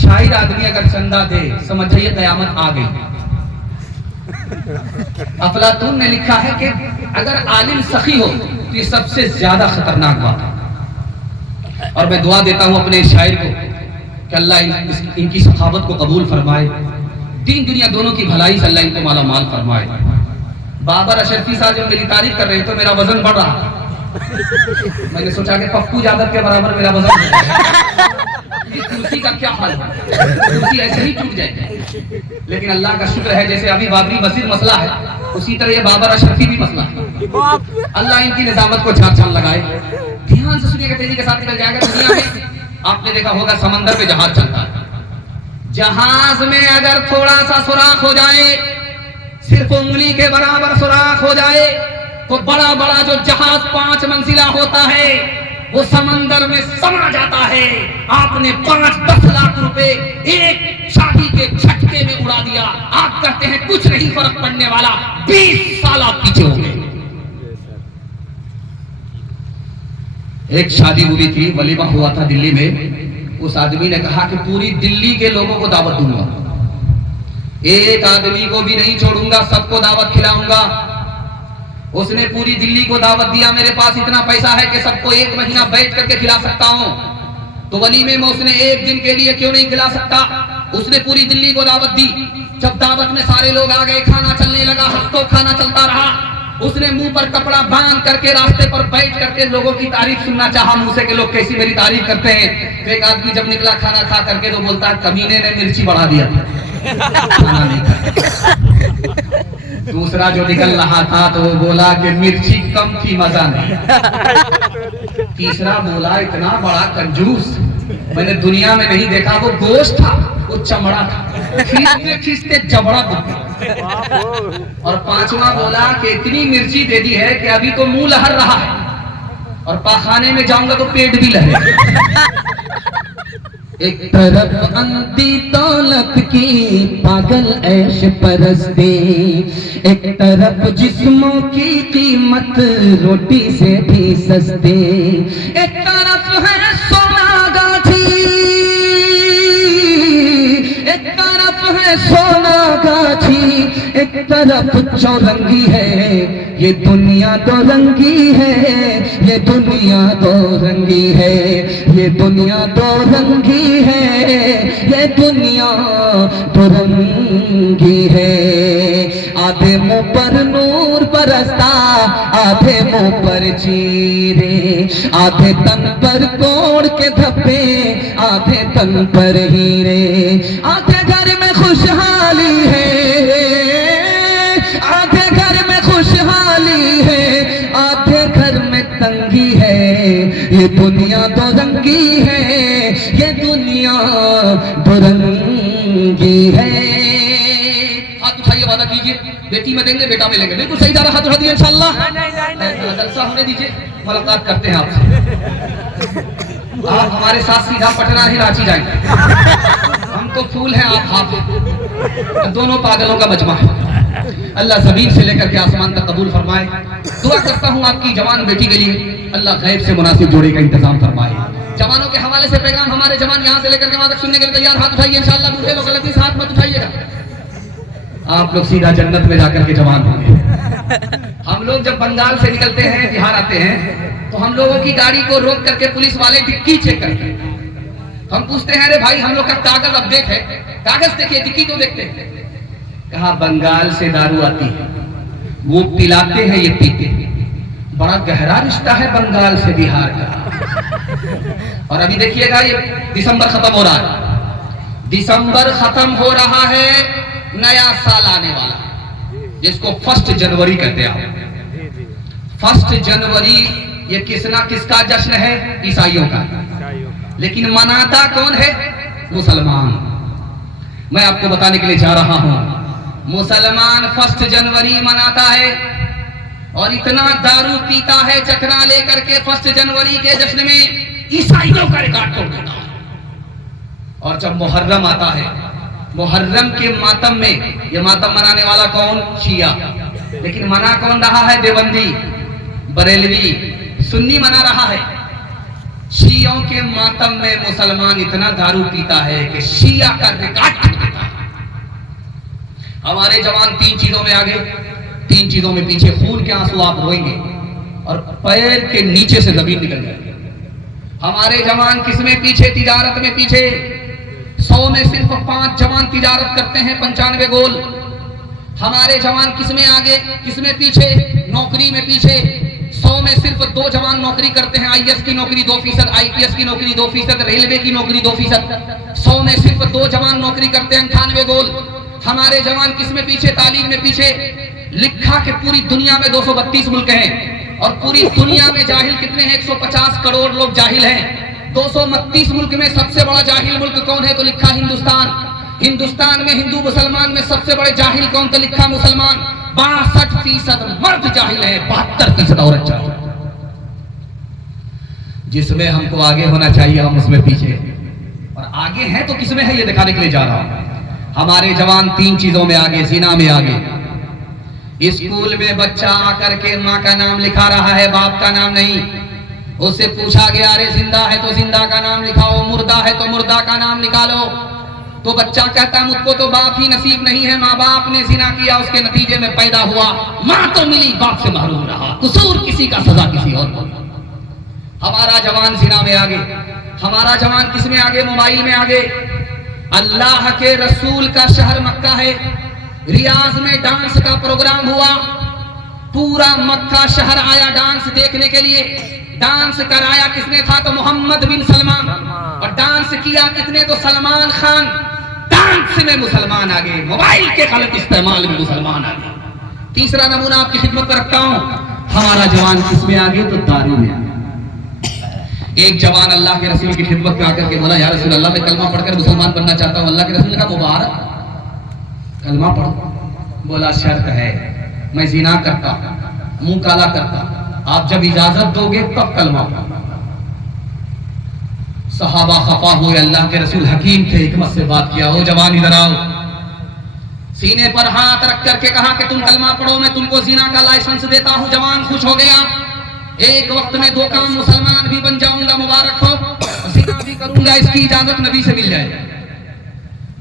शायर आदमी अगर चंदा दे, समझिए कयामत आ गई। अफलातून ने लिखा है कि अगर आलिम सखी हो तो ये सबसे ज्यादा खतरनाक बात है। और मैं दुआ देता हूं अपने शायर को कि अल्लाह इनकी सखावत को कबूल फरमाए, दीन दुनिया दोनों की भलाई से अल्लाह इनको माला माल फरमाए। बाबर अशरफी साहब जब मेरी तारीफ कर रहे थे तो मेरा वजन बढ़ रहा। मैंने सोचा कि पप्पू यादव के बराबर मेरा वजन है। कुर्सी का क्या हाल है, कुर्सी ऐसे ही टूट जाएगी। लेकिन अल्लाह का शुक्र है, जैसे अभी बाबरी मस्जिद मसला है, उसी तरह ये बाबर अशरफी भी मसला है। अल्लाह इनकी निजामत को चार चांद लगाए। ध्यान से सुनिएगा, तेजी के साथ निकल जाएगा। दुनिया में आपने देखा होगा समंदर पे जहाज चलता है, जहाज में अगर थोड़ा सा सुराख हो जाए, सिर्फ उंगली के बराबर सुराख हो जाए, तो बड़ा बड़ा जो जहाज 5 मंजिला होता है वो समंदर में समा जाता है। आपने 5-10 लाख रुपए एक शादी के झटके में उड़ा दिया। आप कहते हैं कुछ नहीं फर्क पड़ने वाला, 20 साल आप पीछे हो गए। एक शादी हुई थी, वलीमा हुआ था दिल्ली में, उस आदमी ने कहा कि पूरी दिल्ली के लोगों को दावत दूंगा, एक आदमी को भी नहीं छोड़ूंगा, सबको दावत खिलाऊंगा। उसने पूरी दिल्ली को दावत दिया, मेरे पास इतना पैसा है कि सबको 1 महीना बैठ करके खिला सकता हूं। तो वलीमे में उसने 1 दिन के लिए क्यों नहीं खिला सकता? उसने पूरी दिल्ली को दावत दी। जब दावत में सारे लोग आ गए, खाना चलने लगा, हफ्तों खाना चलता रहा। उसने मुंह पर कपड़ा बांध करके रास्ते पर बैठ करके लोगों की तारीफ सुनना चाहा, मुंह से कि लोग कैसी मेरी तारीफ करते हैं। तो एक आदमी जब निकला खाना खा करके तो बोलता, कमीने ने मिर्ची बढ़ा दिया, खाना नहीं खाया। दूसरा जो निकल रहा था तो वो बोला कि मिर्ची कम थी, मजा नहीं। तीसरा बोला, इतना बड़ा कंजूस मैंने दुनिया में नहीं देखा, वो गोश्त था, वो चमड़ा था, खींचते खींचते जबड़ा बुक गया। और पांचवा बोला कि इतनी मिर्ची दे दी है कि अभी तो मुंह लहर रहा है और पाखाने में जाऊंगा तो पेट भी लहरेगा। एक तरफ अंधी दौलत की पागल ऐश परस्ती, एक तरफ जिस्मों की कीमत रोटी से भी सस्ती, एक तरफ है सोना गाछी, एक तरफ है सोना गाछी, एक तरफ चौरंगी है। ये दुनिया दो रंगी है, ये दुनिया दो रंगी है, ये दुनिया दो रंगी है, ये दुनिया दो रंगी है। आधे मुंह पर नूर बरसता, आधे मुंह पर चीरे, आधे तन पर कोड़ के धब्बे, आधे तन पर हीरे। आधे घर में खुशहाली है, आधे घर में खुशहाली है, आधे घर में तंगी है। ये दुनिया दो रंगी है, ये दुनिया दो रंगी है। हाथ उठाइए, वादा कीजिए, बेटी में देंगे, बेटा में लेंगे। बिल्कुल सही जा रहा, हाथ उठा दिए इंशाल्लाह। जलसा होने दीजिए, मुलाकात करते हैं आपसे। आप हमारे साथ सीधा पटना ही रांची जाएंगे। हम तो फूल हैं, आप हाफ, दोनों पागलों का मजमा है। अल्लाह जमीन से लेकर के आसमान तक कबूल फरमाए। दुआ करता हूँ आपकी जवान बेटी के लिए, अल्लाह गैब से मुनासिब जोड़े का इंतजाम फरमाए। जवानों के हवाले से पैगाम हमारे जवान यहाँ से लेकर के वहां तक सुनने के लिए तैयार, हाथ उठाइए इंशाल्लाह। बूढ़े लोग गलती से हाथ मत उठाइएगा, आप लोग सीधा जन्नत में जाकर के जवान होंगे। हम लोग जब बंगाल से निकलते हैं, बिहार आते हैं, तो हम लोगों की गाड़ी को रोक करके पुलिस वाले डिक्की चेक करते हैं। हम पूछते हैं, अरे भाई हम लोग का कागज अपडेट है, कागज देखिए, डिक्की क्यों देखते हैं? कहा बंगाल से दारू आती है, वो पिलाते हैं, ये पीते हैं। बड़ा गहरा रिश्ता है बंगाल से बिहार का। और अभी देखिएगा, ये दिसंबर खत्म हो रहा है, दिसंबर खत्म हो रहा है, नया साल आने वाला, जिसको 1 जनवरी कहते हैं। 1 जनवरी ये किसका जश्न है? ईसाइयों का। लेकिन मनाता कौन है? मुसलमान। मैं आपको बताने के लिए जा रहा हूं, मुसलमान 1 जनवरी मनाता है और इतना दारू पीता है चखना लेकर के 1 जनवरी के जश्न में ईसाइयों का रिकॉर्ड तोड़ देता है। और जब मुहर्रम आता है, मुहर्रम के मातम में, ये मातम मनाने वाला कौन? शिया। लेकिन मना कौन रहा है? देवबंदी, बरेलवी, सुन्नी मना रहा है। शियों के मातम में मुसलमान इतना दारू पीता है कि शिया का रिकॉर्ड तोड़ देता है। हमारे जवान 3 चीजों में आगे, 3 चीजों में पीछे। खून के आंसू आप रोएंगे और पैर के नीचे से जमीन निकल जाएगी। हमारे जवान किसमें पीछे? तिजारत में पीछे। 100 में सिर्फ 5 जवान तिजारत करते हैं, 95 गोल। हमारे जवान किसमें आगे, किसमें पीछे? नौकरी में पीछे। 100 में सिर्फ 2 जवान नौकरी करते हैं, आईएएस की नौकरी 2%, आईपीएस की नौकरी 2%, रेलवे की नौकरी 2%। 100 में सिर्फ 2 जवान नौकरी करते हैं, 98 गोल। हमारे जवान किसमें पीछे? तालीम में पीछे। लिखा कि पूरी दुनिया में 232 मुल्क हैं और पूरी दुनिया में जाहिल कितने हैं? 150 करोड़ लोग जाहिल हैं। 229 मुल्क में सबसे बड़ा जाहिल मुल्क कौन है? तो लिखा हिंदुस्तान। हिंदुस्तान में हिंदू मुसलमान में सबसे बड़े जाहिल कौन? तो लिखा मुसलमान। 62% मर्द जाहिल है, 72% औरत जाहिल। जिसमें हमको आगे होना चाहिए हम उसमें पीछे, और आगे हैं तो किसमें है ये दिखाने के लिए जा रहा हूं। हमारे जवान 3 चीजों में आगे, जिना में आगे। स्कूल में बच्चा आकर के माँ का नाम लिखा रहा है, बाप का नाम नहीं। उससे पूछा गया, अरे जिंदा है तो जिंदा का नाम लिखाओ, मुर्दा है तो मुर्दा का नाम निकालो। तो बच्चा कहता, मुझको तो बाप ही नसीब नहीं है, माँ बाप ने जिना किया, उसके नतीजे में पैदा हुआ, माँ तो मिली, बाप से महरूम रहा, कसूर किसी का, सजा किसी और को। हमारा जवान जिना में आगे, हमारा जवान किस में आगे? मोबाइल में आगे। अल्लाह के रसूल का शहर मक्का है, रियाज में डांस का प्रोग्राम हुआ, पूरा मक्का शहर आया डांस देखने के लिए। डांस कराया किसने था? तो मोहम्मद बिन सलमान। और डांस किया किसने? तो सलमान खान। डांस में मुसलमान आ गए, मोबाइल के गलत इस्तेमाल में मुसलमान आ गए। तीसरा नमूना आपकी खिदमत में रखता हूं, हमारा जवान किस में आ गए? तो दारू में आ गए। एक जवान अल्लाह के रसूल की खिदमत में आकर के बोला, या रसूल अल्लाह, मैं कलमा पढ़कर मुसलमान बनना चाहता हूं। अल्लाह के रसूल ने कहा, मुबारक, कलमा पढ़ो। बोला, शर्त है, मैं जिना करता, मुंह काला करता, आप जब इजाजत दोगे तब कलमा पढ़ो। सहाबा खफा हुए, अल्लाह के रसूल हकीम थे, हिकमत से बात किया, हो जवान इधर आओ। सीने पर हाथ रख करके कहा कि तुम कलमा पढ़ो, मैं तुमको जिना का लाइसेंस देता हूं। जवान खुश हो गया, एक वक्त में 2 काम, मुसलमान भी बन जाऊंगा, मुबारक हो, जिना भी करूंगा, इसकी इजाजत नबी से मिल जाए।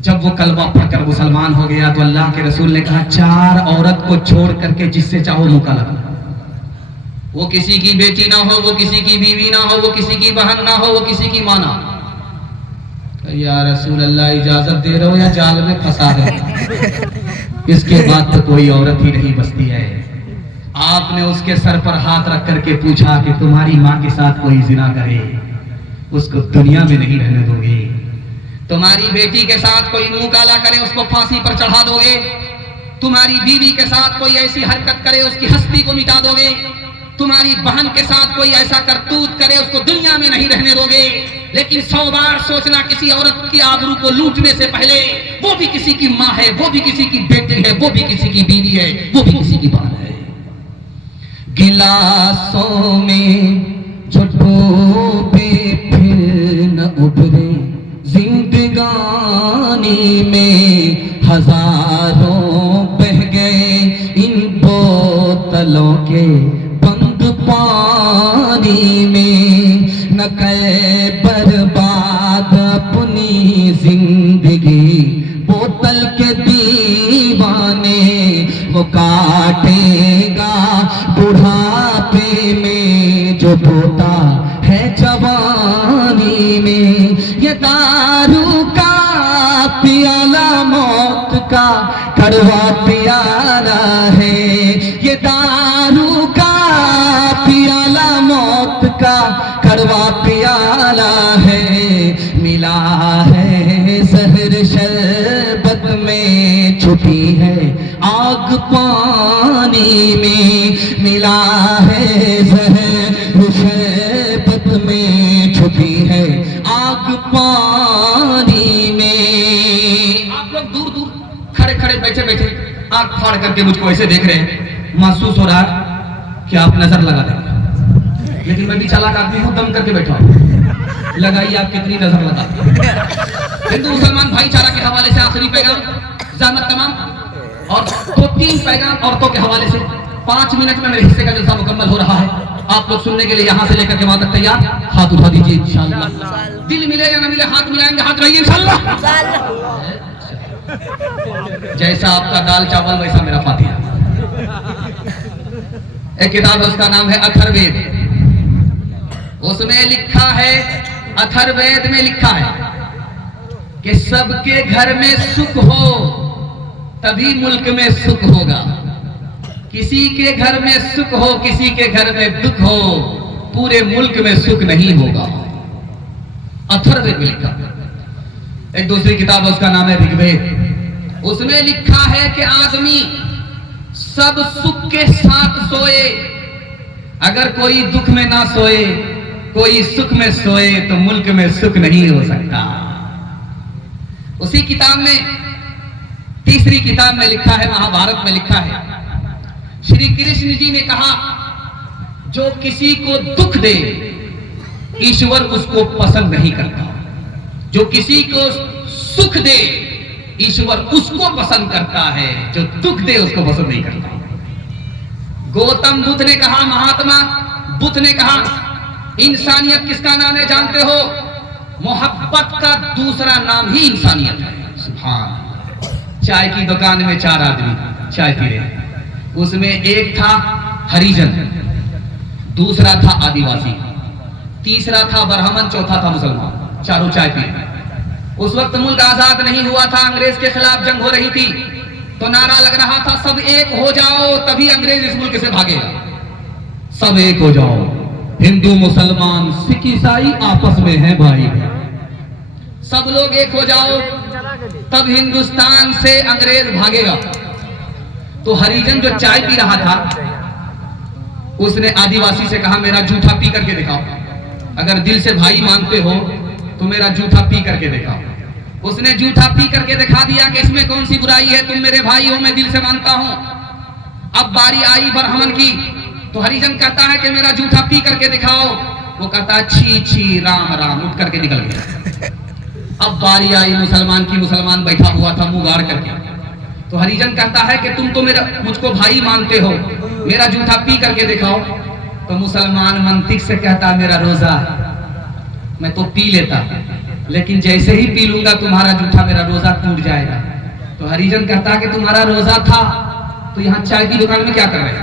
जब वो कलमा पढ़कर मुसलमान हो गया तो अल्लाह के रसूल ने कहा, 4 औरत को छोड़ करके जिससे चाहो मुका लगा, वो किसी की बेटी ना हो, वो किसी की बीवी ना हो, वो किसी की बहन ना हो, वो किसी की मां ना। या रसूल अल्लाह, इजाजत दे रहे हो या जाल में फंसा रहे हो? इसके बाद तो कोई औरत ही नहीं बचती है। आपने उसके सर पर हाथ रख करके पूछा कि तुम्हारी माँ के साथ कोई जिना करे, उसको दुनिया में नहीं रहने दोगे? तुम्हारी बेटी के साथ कोई मुंह काला करे, उसको फांसी पर चढ़ा दोगे? तुम्हारी बीवी के साथ कोई ऐसी हरकत करे, उसकी हस्ती को मिटा दोगे? तुम्हारी बहन के साथ कोई ऐसा करतूत करे, उसको दुनिया में नहीं रहने दोगे? लेकिन 100 बार सोचना, किसी औरत की आबरू को लूटने से पहले, वो भी किसी की माँ है, वो भी किसी की बेटी है, वो भी किसी की बीवी है, वो भी किसी की बहन है। गिलासों में जो डूबे फिर न उभरे, जिंदगानी में हजारों बह गए, इन बोतलों के पानी में न करे बर्बाद अपनी जिंदगी, बोतल के दीवाने वो काटेगा बुढ़ापे में, जो बोता है जवानी में। ये दारू का पियाला मौत का कड़वा पियाला है, ये दारू का पियाला मौत का कड़वा पियाला है। मिला है जहर शरबत में, छुपी है आग पानी में। मिला है जहर शरबत में, छुपी है आग पानी में। आप लोग दूर दूर खड़े खड़े बैठे बैठे आंख फाड़ करके मुझको ऐसे देख रहे हैं, महसूस हो रहा है कि आप नजर लगा देंगे, लेकिन मैं भी चालाक आदमी हूं, दम करके बैठा हूं। लगाइए आप कितनी नजर लगा। हिंदू मुसलमान भाईचारा के हवाले से आखिरी पैगाम, ज़हमत तमाम, और 2-3 पैगाम औरतों के हवाले से। 5 मिनट में मेरे हिस्से का जलसा मुकम्मल हो रहा है। आप लोग सुनने के लिए यहां से लेकर के वहां तक तैयार? हाथ उठा दीजिए इंशाअल्लाह। दिल मिले या ना मिले, हाथ मिलाएंगे, हाथ रहिए इंशाअल्लाह। जैसा आपका दाल चावल वैसा मेरा फातिहा। एक किताब है, उसका नाम है अथर्ववेद। उसमें लिखा है, अथर्ववेद में लिखा है कि सबके घर में सुख हो तभी मुल्क में सुख होगा। किसी के घर में सुख हो, किसी के घर में दुख हो, पूरे मुल्क में सुख नहीं होगा। अथर्ववेद में लिखा। एक दूसरी किताब है, उसका नाम है ऋग्वेद। उसमें लिखा है कि आदमी सब सुख के साथ सोए, अगर कोई दुख में ना सोए, कोई सुख में सोए, तो मुल्क में सुख नहीं हो सकता। उसी किताब में, तीसरी किताब में लिखा है, महाभारत में लिखा है, श्री कृष्ण जी ने कहा, जो किसी को दुख दे ईश्वर उसको पसंद नहीं करता, जो किसी को सुख दे ईश्वर उसको पसंद करता है, जो दुख दे उसको पसंद नहीं करता। गौतम बुद्ध ने कहा, महात्मा बुद्ध ने कहा, इंसानियत किसका नाम है जानते हो? मोहब्बत का दूसरा नाम ही इंसानियत है। सुभान। चाय की दुकान में 4 आदमी चाय पी रहे, उसमें एक था हरिजन, दूसरा था आदिवासी, तीसरा था ब्राह्मण, चौथा था मुसलमान। चारों चाय पी रहे। उस वक्त मुल्क आजाद नहीं हुआ था, अंग्रेज के खिलाफ जंग हो रही थी, तो नारा लग रहा था सब एक हो जाओ तभी अंग्रेज इस मुल्क से भागेगा। सब एक हो जाओ, हिंदू मुसलमान सिख ईसाई आपस में हैं भाई, सब लोग एक हो जाओ तब हिंदुस्तान से अंग्रेज भागेगा। तो हरिजन जो चाय पी रहा था उसने आदिवासी से कहा मेरा जूठा पी करके दिखाओ, अगर दिल से भाई मानते हो तो मेरा जूठा पी करके दिखाओ। उसने जूठा पी करके दिखा दिया कि इसमें कौन सी बुराई है, तुम मेरे भाई हो, मैं दिल से मानता हूं। अब बारी आई ब्राह्मण की, तो हरिजन कहता है कि मेरा जूठा पी करके दिखाओ, वो कहता है छी छी राम राम, उठ करके निकल गया। अब बारी आई मुसलमान की, मुसलमान बैठा हुआ था मुंह गाड़ करके, तो हरिजन कहता है कि तुम तो मुझको भाई मानते हो, मेरा जूठा पी करके दिखाओ। तो मुसलमान मंतिक से कहता मेरा रोजा, मैं तो पी लेता, लेकिन जैसे ही पी लूंगा तुम्हारा जूठा मेरा रोजा टूट जाएगा। तो हरिजन कहता कि तुम्हारा रोजा था तो यहाँ चाय की दुकान में क्या कर रहे थे?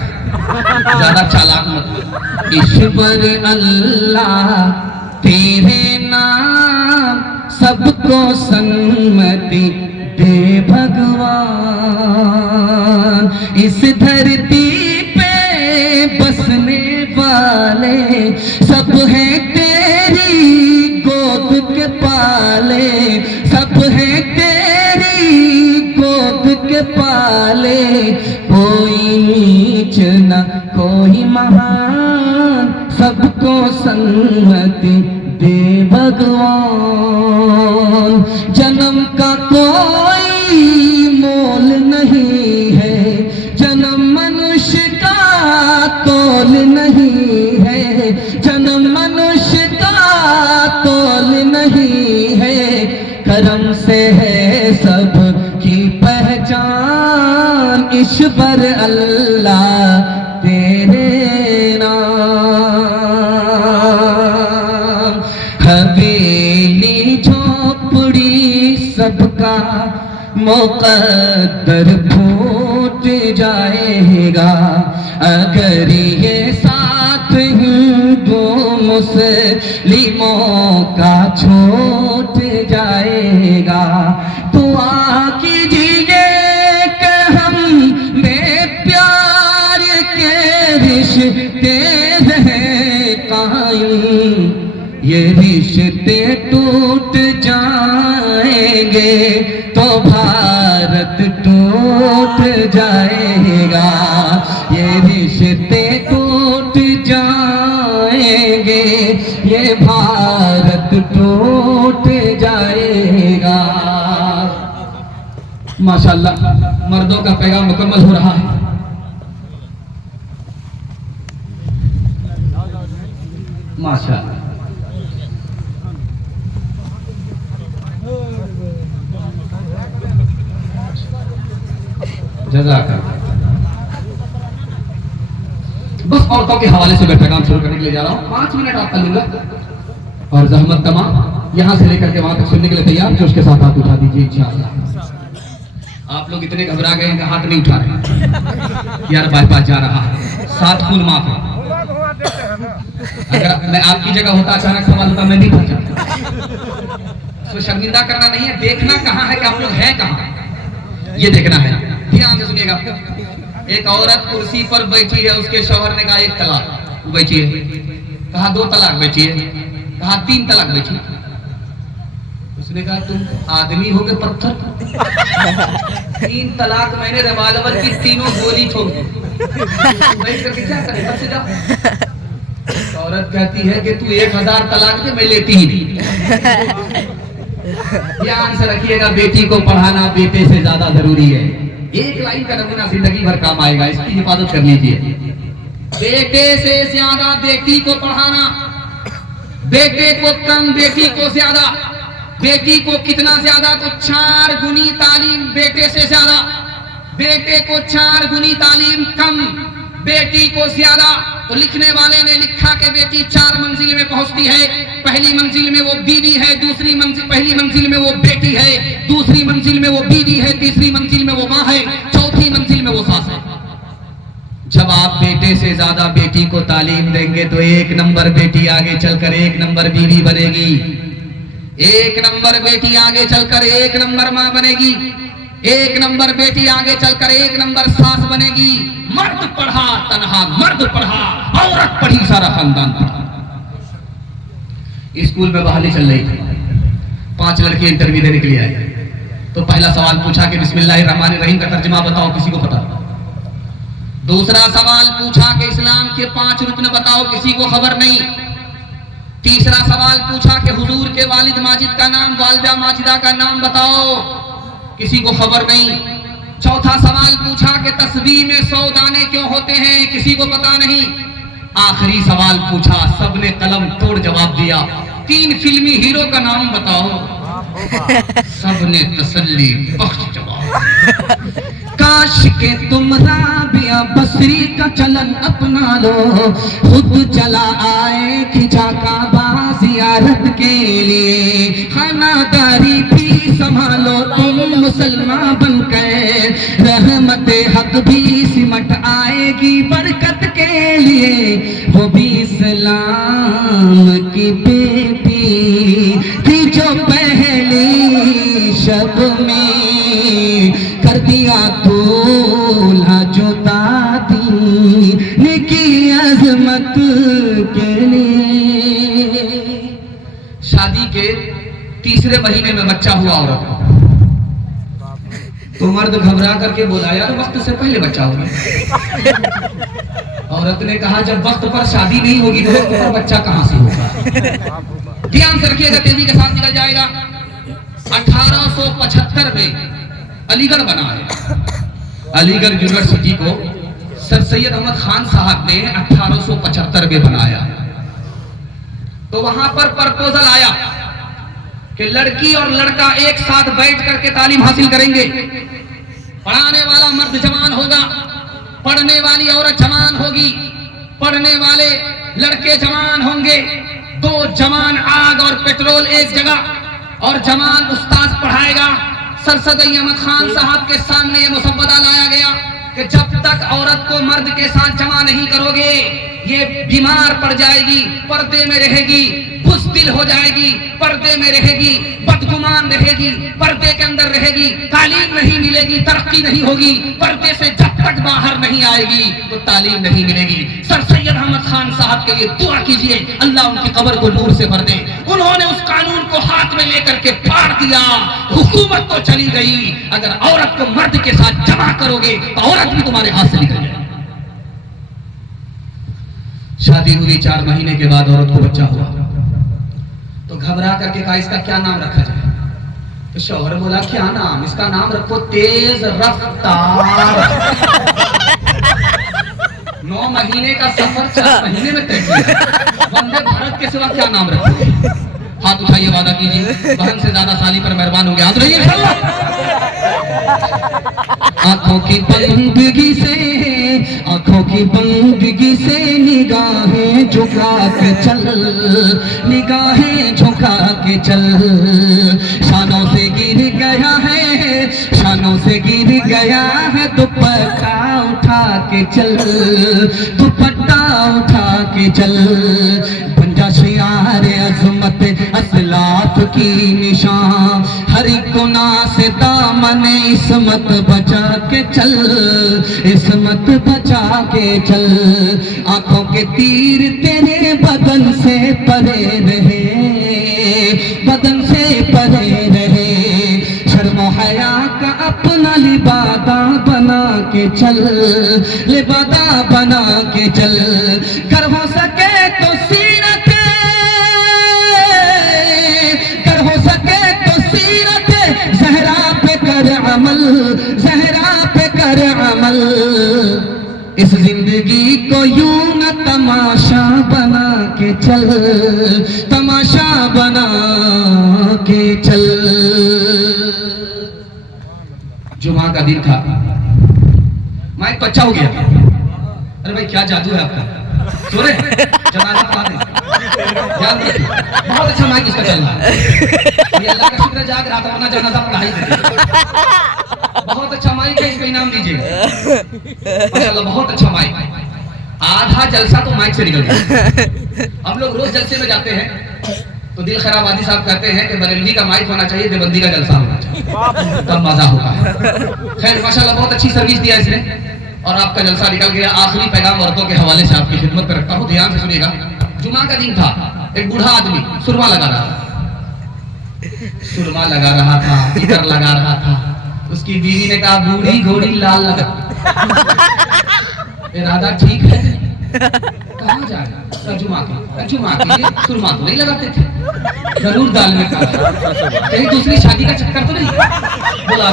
ज्यादा चालाक मत। ईश्वर अल्लाह तेरे नाम सबको सन्मति दे भगवान, इस धरती पे बसने वाले सब हैं तेरी गोद के पाले, सब हैं तेरी गोद के पाले, कोई नीच न कोई महान, सबको सन्मति दे भगवान। जन्म का कोई मोल नहीं है, जन्म मनुष्य का तोल नहीं है, जन्म मनुष्य का तोल नहीं है, करम से है सब की पहचान, ईश्वर अल्लाह तेरे नाम। हवेली झोपड़ी सबका मुकद्दर फूट जाएगा, अगर ये साथ हिंदू मुस्लिमों का छूट जाएगा। दुआ कीजिए कि हम में प्यार के रिश्ते रहे कायम, ये रिश्ते टूट जाएंगे तो भारत टूट जाएगा, ये रिश्ते टूट जाएंगे, ये भारत टूट जाएगा। माशाअल्लाह, मर्दों का पैगाम मुकम्मल हो रहा है। माशाअल्लाह, जज़ाकल्लाह। बस औरतों के हवाले से मैं पैगाम शुरू करने के लिए जा रहा हूँ। 5 मिनट आपका लूंगा और जहमत तमाम यहाँ से लेकर के वहां तक सुनने के लिए तैयार, जो उसके साथ हाथ उठा दीजिए इंशाअल्लाह। आप लोग इतने घबरा गए हैं कि हाथ नहीं उठा रहे। यार बाईपास जा रहा है, 7 खून माफ है। अगर मैं आपकी जगह होता, अचानक सवाल होता, मैं नहीं पहुंचा। तो शर्मिंदा करना नहीं है, देखना कहाँ है कि आप लोग हैं कहाँ, ये देखना है। ध्यान से सुनिएगा। एक औरत कुर्सी पर बैठी है, उसके शौहर ने कहा 1 तलाक, वो बैठी है। कहा 2 तलाक बैठी है, कहा 3 तलाक बैठी। उसने कहा तुम आदमी हो के पत्थर? 3 तलाक मैंने रिवाल्वर की तीनों गोली ठोक दी, बैठ करके क्या करे, बस जाओ। औरत कहती है कि तू 1000 तलाक दे, मैं लेती ही नहीं। ध्यान से रखिएगा, बेटी को पढ़ाना बेटे से ज्यादा जरूरी है। एक लाइन का नमूना जिंदगी भर काम आएगा, इसकी हिफाजत कर लीजिए। बेटे से ज्यादा बेटी को पढ़ाना, बेटे को कम बेटी को ज्यादा, बेटी को कितना ज्यादा तो 4 गुनी तालीम बेटे से ज्यादा, बेटे को 4 गुनी तालीम कम, बेटी को ज्यादा, तो लिखने वाले ने लिखा कि बेटी 4 मंजिल में पहुंचती है। पहली मंजिल में वो बीवी है, पहली मंजिल में वो बेटी है, दूसरी मंजिल में वो बीवी है, तीसरी मंजिल में वो माँ है, चौथी मंजिल में वो सास है। जब आप बेटे से ज्यादा बेटी को तालीम देंगे तो 1 नंबर बेटी आगे चलकर 1 नंबर बीवी बनेगी, 1 नंबर बेटी आगे चलकर 1 नंबर माँ बनेगी, 1 नंबर बेटी आगे चलकर 1 नंबर सास बनेगी। मर्द पढ़ा तन्हा मर्द पढ़ा, औरत पढ़ी सारा खानदान पढ़ा। स्कूल में बहाली चल रही थी, 5 लड़के इंटरव्यू देने के लिए आए, तो पहला सवाल पूछा कि बिस्मिल्लाहिर्रहमानिर्रहीम का तर्जुमा बताओ, किसी को पता? दूसरा सवाल पूछा कि इस्लाम के 5 रुकन बताओ, किसी को खबर नहीं। तीसरा सवाल पूछा कि हुजूर के वालिद माजिद का नाम, वालिदा माजिदा का नाम बताओ, किसी को खबर नहीं। चौथा सवाल पूछा कि तस्बीह में 100 दाने क्यों होते हैं, किसी को पता नहीं। आखिरी सवाल पूछा, सबने कलम तोड़ जवाब दिया, 3 फिल्मी हीरो का नाम बताओ, सबने तसल्ली बख्श जवाब। काश के तुम राबिया बसरी का चलन अपना लो, खुद चला आए खिंचा काबा ज़ियारत के लिए, खानादारी भी संभालो तुम मुसलमान बनकर, रहमत हक भी सिमट आएगी बरकत के लिए। वो भी इस्लाम की बेटी थी जो पहली शब में कर दिया दूल्हा जो दादी ने की अजमत के लिए। शादी के 3रे महीने में बच्चा हुआ औरत को, तो मर्द घबरा करके बोला यार वक्त से पहले बच्चा हो गया। औरत ने कहा जब वक्त पर शादी नहीं होगी तो वक्त पर बच्चा कहां से होगा। ध्यान से रखिएगा, तेजी के साथ निकल जाएगा। 1875 में अलीगढ़ बना है। अलीगढ़ यूनिवर्सिटी को सर सैयद अहमद खान साहब ने 1875 में बनाया। तो वहां पर प्रपोजल आया कि लड़की और लड़का एक साथ बैठ करके तालीम हासिल करेंगे। पढ़ाने वाला मर्द जवान होगा, पढ़ने वाली औरत जवान होगी, पढ़ने वाले लड़के जवान होंगे। 2 जवान आग और पेट्रोल एक जगह, और जवान उस्ताद पढ़ाएगा। सर सैयद अहमद खान साहब के सामने ये मुसव्वदा लाया गया कि जब तक औरत को मर्द के साथ जमा नहीं करोगे ये बीमार पड़ जाएगी, पर्दे में रहेगी, बुज़दिल हो जाएगी, पर्दे में रहेगी, बदगुमान रहेगी, पर्दे के अंदर रहेगी, तालीम नहीं मिलेगी, तरक्की नहीं होगी। पर्दे से जब तक बाहर नहीं आएगी तो तालीम नहीं मिलेगी। सर सैयद अहमद खान साहब के लिए दुआ कीजिए, अल्लाह उनकी कब्र को नूर से भर दे। उन्होंने उस कानून को हाथ में लेकर के फाड़ दिया। हुकूमत तो चली गई, अगर औरत को मर्द के साथ जमा करोगे तो औरत भी तुम्हारे हाथ से निकल जाएगी। शादी हुई, 4 महीने के बाद औरत को बच्चा हुआ, तो घबरा करके कहा इसका क्या नाम रखा जाए। तो शौहर बोला क्या नाम, इसका नाम रखो तेज रफ्तार। 9 महीने का सफर 4 महीने में तय किया। वंदे भारत के सिवा क्या नाम रखो। हाथ उठाइए, वादा कीजिए, बहन से ज्यादा साली पर मेहरबान हो गया। हाथ रहिए आंखों की बंदगी से, आंखों की बंदगी से निगाहें झुका के चल, निगाहें झुका के चल। शानों से गिर गया है, शानों से गिर गया है, दुपट्टा उठा के चल, दुपट्टा उठा के चल। बन जा शियार अज़मत असलाफ की निशान, हर गुनाह से दामन इस्मत बचा के चल, इस्मत बचा के चल। आंखों के तीर तेरे बदन से परे रहे, बदन से परे रहे। शर्म हया का अपना लिबादा बना के चल, लिबादा बना के चल। कर हो सके तो सीरत, कर हो सके तो सीरत ज़हरा पे कर अमल, ज़हरा पे कर अमल। इस जिंदगी को यूं न तमाशा बना के चल, तमाशा बना के चल। जुमा का दिन था, मैं एक बच्चा हो गया। अरे भाई क्या जादू है आपका, सो रहे जनाजा पढ़ा दे, ध्यान दीजिए। बहुत अच्छा माइक इसका चल रहा है, ये अल्लाह का शुक्र है जाग रहा था, वरना जनाजा पढ़ा ही देते। बहुत अच्छा माइक है, इसका इनाम दीजिएगा माशाल्लाह, बहुत अच्छा माइक। आधा जलसा तो माइक से निकल गया। हम लोग रोज जलसे में जाते हैं तो दिल खराब वादी साहब कहते हैं कि बरेलवी का माइक होना चाहिए, देवबंदी का जलसा होना चाहिए, तब मजा होता है। खैर माशाल्लाह बहुत अच्छी सर्विस दिया इसने और आपका जलसा निकल गया। आखिरी पैगाम औरतों के हवाले से आपकी खिदमत पर रखता हूँ, ध्यान से सुनिएगा। जुमा का दिन था, एक बूढ़ा आदमी सुरमा लगा रहा था, सुरमा लगा रहा था, इतर लगा रहा था। उसकी बीवी ने कहा बूढ़ी घोड़ी लाल लगा, इरादा ठीक है, कहाँ जाएगा? जुमा के सुरमा तो नहीं लगाते थे, जरूर दाल में काला, कहीं दूसरी शादी का चक्कर तो नहीं? बोला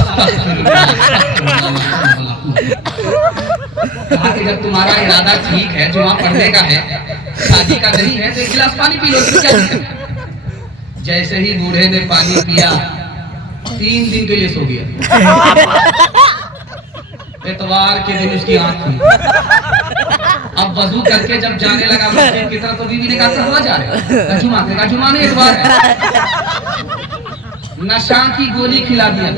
कहा कि जब तुम्हारा इरादा ठीक है, जुमा पढ़ने का है, शादी का नहीं है, तो एक गिलास पानी पी लो, इसमें क्या दिक्कत है? जैसे ही बूढ़े ने पानी पिया 3 दिन के लिए सो गया। इतवार के दिन उसकी आंख खुली। अब वजू करके जब जाने लगा मस्जिद की तरफ तो बीवी ने कहा कहाँ जा रहे हो? जुमा नहीं इतवार है। नशा की गोली खिला दिया,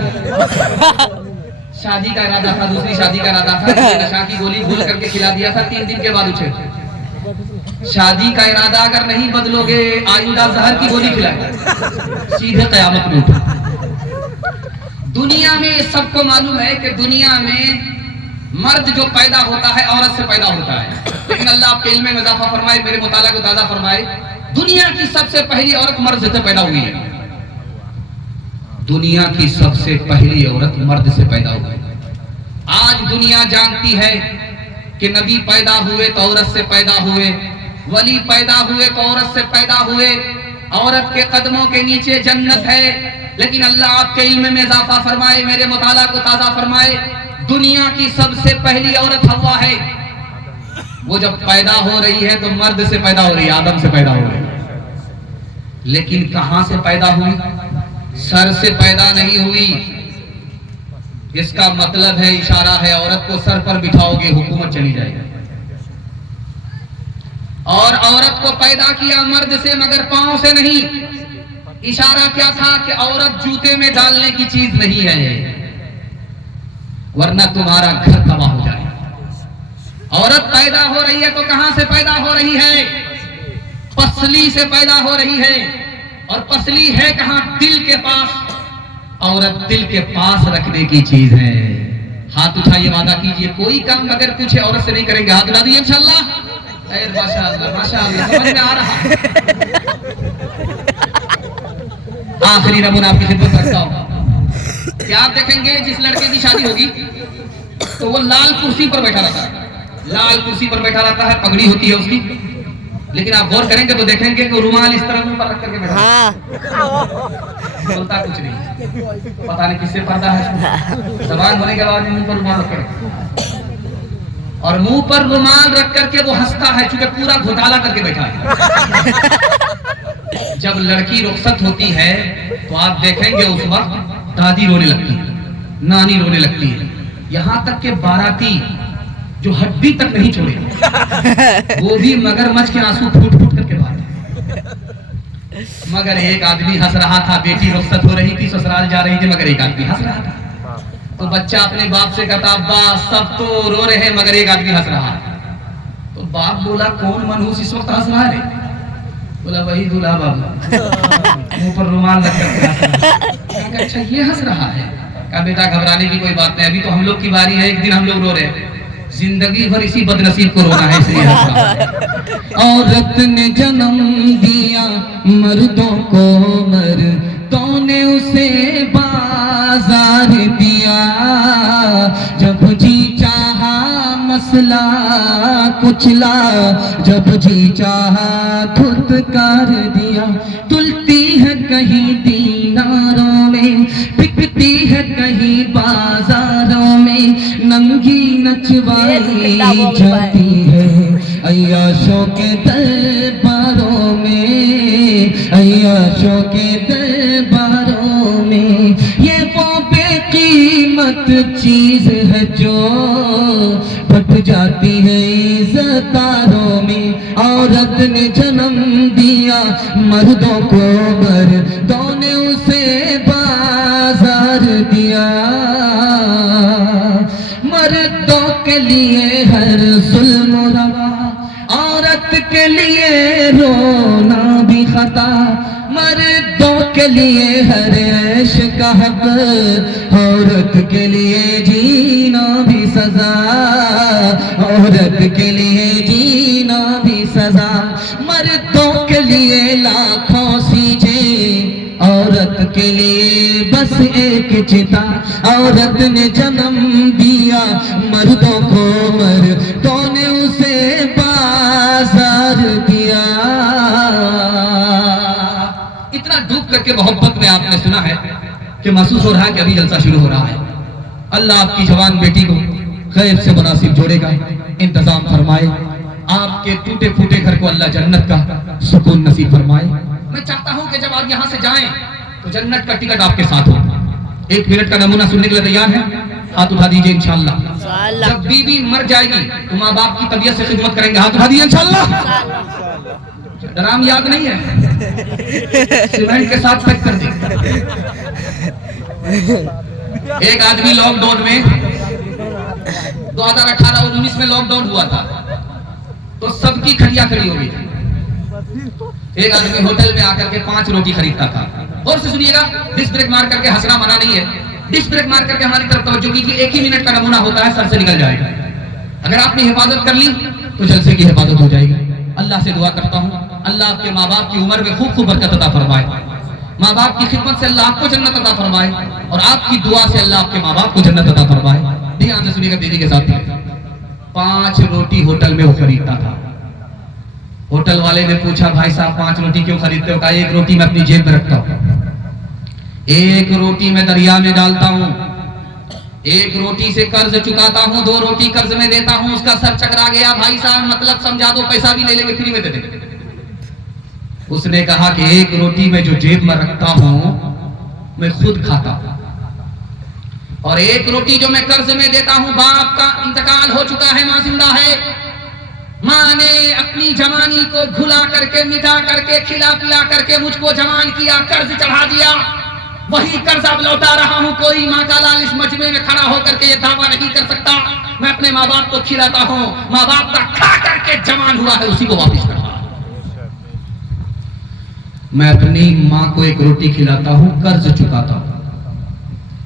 शादी का इरादा था, दूसरी शादी का इरादा था, नशा की गोली भूल करके खिला दिया था। 3 दिन के बाद उठे, शादी का इरादा अगर नहीं बदलोगे आइंदा जहर की गोली खिलाए, सीधे कयामत में उठो। दुनिया में सबको मालूम है कि दुनिया में मर्द जो पैदा होता है औरत से पैदा होता है, लेकिन अल्लाह आपके इल्म में इजाफा फरमाए, मेरे मुताला को ताज़ा फरमाए, दुनिया की सबसे पहली औरत मर्द से पैदा हुई है। दुनिया की सबसे पहली औरत मर्द से पैदा हुई है। आज दुनिया जानती है कि नबी पैदा हुए तो औरत से पैदा हुए, वली पैदा हुए तो औरत से पैदा हुए, औरत के कदमों के नीचे जन्नत है। लेकिन अल्लाह आपके इल्म में इजाफा फरमाए, मेरे मुताला को ताज़ा फरमाए, दुनिया की सबसे पहली औरत हव्वा है। वो जब पैदा हो रही है तो मर्द से पैदा हो रही है, आदम से पैदा हो रही है, लेकिन कहां से पैदा हुई? सर से पैदा नहीं हुई। इसका मतलब है, इशारा है, औरत को सर पर बिठाओगे हुकूमत चली जाएगी। और औरत को पैदा किया मर्द से मगर पांव से नहीं। इशारा क्या था कि औरत जूते में डालने की चीज नहीं है, वरना तुम्हारा घर तबाह हो जाए। औरत पैदा हो रही है तो कहां से पैदा हो रही है? पसली से पैदा हो रही है। और पसली है कहां? दिल के पास। औरत दिल के पास रखने की चीज है। हाथ उठाइए, वादा कीजिए कोई काम अगर कुछ औरत से नहीं करेंगे, हाथ उठा दीजिए इंशाल्लाह। माशाअल्लाह माशाअल्लाह, समझ में आ रहा। आखिरी नमूना आपकी खिदमत रखता हूं कि आप देखेंगे जिस लड़के की शादी होगी तो वो लाल कुर्सी पर बैठा रहता है, लाल कुर्सी पर बैठा रहता है, पगड़ी होती है उसकी, लेकिन आप गौर करेंगे तो देखेंगे कि रुमाल इस तरह मुंह पर रख करके बैठा है, बोलता कुछ नहीं, पता नहीं किससे पर्दा है, जबान होने के बाद मुंह पर रुमाल रख कर, और मुंह पर रुमाल रख करके वो हंसता है चूंकि पूरा घोटाला करके बैठा है। जब लड़की रुखसत होती है तो आप देखेंगे उस वक्त दादी रोने लगती है, नानी रोने लगती है, यहाँ तक के बाराती जो हड्डी तक नहीं छोड़े वो भी मगरमच्छ के आंसू फूट फूट करके बाहर। मगर एक आदमी हंस रहा था, बेटी रुखसत हो रही थी, ससुराल जा रही थी, मगर एक आदमी हंस रहा था। तो बच्चा अपने बाप से कहता अब्बा सब तो रो रहे हैं मगर एक आदमी हंस रहा है। तो बाप बोला कौन मनहूस इस वक्त हंस रहा है? बोला वही दूल्हा बाबू, मुंह पर रुमाल रख कर। अच्छा ये हंस रहा है? कहा बेटा घबराने की कोई बात नहीं, अभी तो हम लोग की बारी है, एक दिन हम लोग रो रहे हैं, जिंदगी भर इसी बदनसीब को रोना है, इसलिए हंस रहा है। औरत ने जन्म दिया मर्दों को, मर्दों ने उसे बाजार दिया, जब जी चाहा मसला कुचला, जब जी चाहा धुतकार दिया। तुलती है कहीं दीनारों में, बिकती है कहीं बाजारों में, नंगी नचवाई जाती है अय्याशों के दरबारों में, अय्याशों के दरबारों में। ये वो बेकीमत चीज है जो जाती है इज़्ज़तारों में। औरत ने जन्म दिया मर्दों को, मर्दों ने उसे बाजार दिया। मर्दों के लिए हर जुल्म रवा, औरत के लिए रोना भी खता। मर्दों के लिए हर ऐश का हक, औरत के लिए जीना भी सजा। औरत के लिए जीना भी सजा। मर्दों के लिए लाखों सीजें, औरत के लिए बस एक चिता। औरत ने जन्म दिया मर्दों को, मर्दों ने उसे बाजार दिया। इतना डूब करके मोहब्बत में आपने सुना है कि महसूस हो रहा है कि अभी जलसा शुरू हो रहा है। अल्लाह आपकी जवान बेटी को खैर से मुनासिब जोड़ेगा, इंतजाम फरमाए। आपके टूटे फूटे घर को अल्लाह जन्नत का सुकून नसीब फरमाए। मैं चाहता हूं कि जब आप यहां से जाएं तो जन्नत का टिकट आपके साथ हो। 1 मिनट का नमूना सुनने के लिए तैयार है? हाथ उठा दीजिए इंशाअल्लाह। जब बीवी मर जाएगी तो माँ बाप की तबीयत से खिदमत करेंगे। हाथ उठा दीजिए इंशाअल्लाह। डराम याद नहीं है, सीमेंट के साथ पैक कर दी। एक आदमी लॉकडाउन में 2018 और 19 में लॉकडाउन हुआ था तो सबकी खड़िया खड़ी हो गई थी। एक आदमी होटल में आकर के 5 रोटी खरीदता था। और से सुनिएगा, डिस्क ब्रेक मार करके हंसना मना नहीं है। डिस्क ब्रेक मार करके हमारी तरफ तवज्जो कीजिए। 1 ही मिनट का नमूना होता है, सर से निकल जाएगा। अगर आपने हिफाजत कर ली तो जलसे की हिफाजत हो जाएगी। अल्लाह से दुआ करता हूँ अल्लाह आपके माँ बाप की उम्र में खूब खूब बरकत अता फरमाए। माँ बाप की खिदमत से अल्लाह आपको जन्नत अता फरमाए और आपकी दुआ से अल्लाह आपके माँ बाप को जन्नत अता फरमाए। ध्यान से सुनिएगा दीदी के साथ। 5 रोटी होटल में वो खरीदता था। होटल वाले ने पूछा, भाई साहब 5 रोटी क्यों खरीदते हो? कहा 1 रोटी मैं अपनी जेब में रखता हूँ, 1 रोटी मैं दरिया में डालता हूँ, 1 रोटी से कर्ज चुकाता हूँ, 2 रोटी कर्ज में देता हूँ। उसका सर चकरा गया, भाई साहब मतलब समझा दो, पैसा भी ले लेंगे, फ्री में दे देंगे। उसने कहा कि 1 रोटी में जो जेब में रखता हूँ मैं खुद खाता हूँ, और 1 रोटी जो मैं कर्ज में देता हूँ, बाप का इंतकाल हो चुका है, माँ जिंदा है। माँ ने अपनी जवानी को घुला करके, मिटा करके, खिला पिला करके मुझको जवान किया, कर्ज चढ़ा दिया। वही कर्ज अब लौटा रहा हूँ। कोई माँ का लाल इस मजमे में खड़ा होकर के ये दावा नहीं कर सकता मैं अपने माँ बाप को खिलाता हूँ। माँ बाप का खा करके जवान हुआ है, उसी को वापिस करता हूँ। मैं अपनी माँ को 1 रोटी खिलाता हूँ, कर्ज चुकाता हूँ।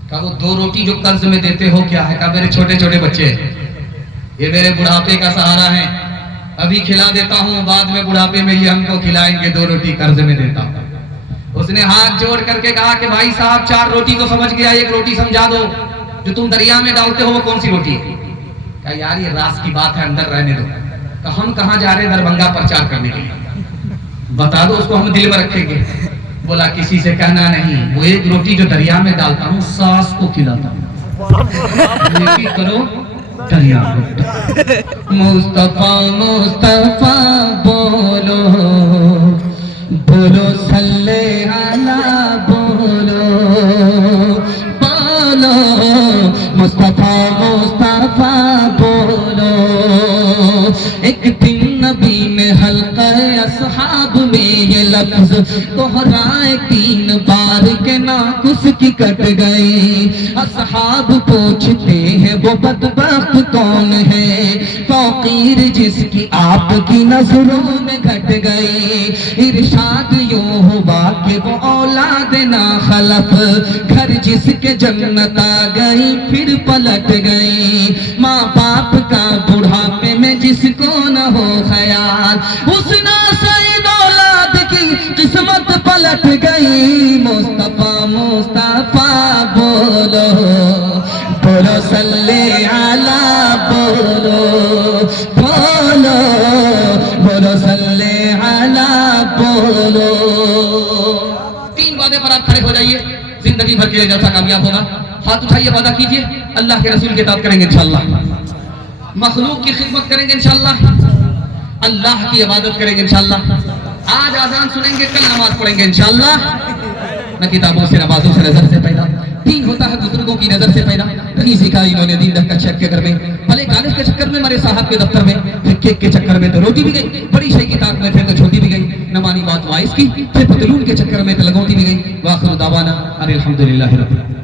कहा वो 2 रोटी जो कर्ज में देते हो क्या है? कहा मेरे छोटे छोटे बच्चे, ये मेरे बुढ़ापे का सहारा है, अभी खिला देता हूँ, बाद में बुढ़ापे में ये हमको खिलाएंगे, 2 रोटी कर्ज में देता हूँ। उसने हाथ जोड़ करके कहा कि भाई साहब 4 रोटी तो समझ गया, 1 रोटी समझा दो, जो तुम दरिया में डालते हो वो कौन सी रोटी है? कहा यार ये रास की बात है, अंदर रहने दो। तो हम कहाँ जा रहे हैं? दरभंगा प्रचार करने के लिए, बता दो उसको, हम दिल में रखेंगे। बोला किसी से कहना नहीं, वो 1 रोटी जो दरिया में डालता हूँ सास को खिलाता हूँ। करो दरिया में। मुस्तफा मुस्तफा बोलो बोलो, सल्ले अला बोलो बोलो, मुस्तफा मुस्तफा बोलो। एक दिन नबी ने हल्का असहाब में ये लफ्ज दोहराए 3 बार के नाकुस की कट गई। असहाब पूछते हैं वो बदबख्त कौन है? फकीर जिसकी आपकी नजरों में घट गई। इरशाद यूं हुआ कि वो औलाद ना खलफ, घर जिसके जन्नत आ गई फिर पलट गई। माँ बाप का बुढ़ापे में जिसको न हो ख्याल, उस नासईद औलाद की किस्मत पलट गई। मुस्तफा मुस्तफा बोलो बोलो, सल्ले अला बोलो बोलो बोलो, सल्ले अला बोलो। 3 बातें पर आप खड़े हो जाइए, जिंदगी भर के लिए जलसा कामयाब होगा। हाथ उठाइए, वादा कीजिए अल्लाह के रसूल की इताअत करेंगे इंशाअल्लाह, मखलूक की खिदमत करेंगे इंशाअल्लाह, अल्लाह की इबादत करेंगे इंशाअल्लाह। आज आजान सुनेंगे, कल नमाज पढ़ेंगे इंशाअल्लाह। न किताबों से, नमाजों से, नजर से पैदा। दीन होता है बुजुर्गों की नजर से पैदा। कहीं सीखा इन्होंने दीन का शक के घर में, भले कॉलेज के चक्कर में हमारे साहब के दफ्तर में, फिर केक के चक्कर में तो रोटी भी गई, बड़ी शई की ताक में फिर तो छोटी भी गई, न मानी बात वाइस की, फिर पतलून के चक्कर में तो लगौती भी गई। वाखिर दावाना अनिल हम्दुलिल्लाहि रब्बिल आलमीन।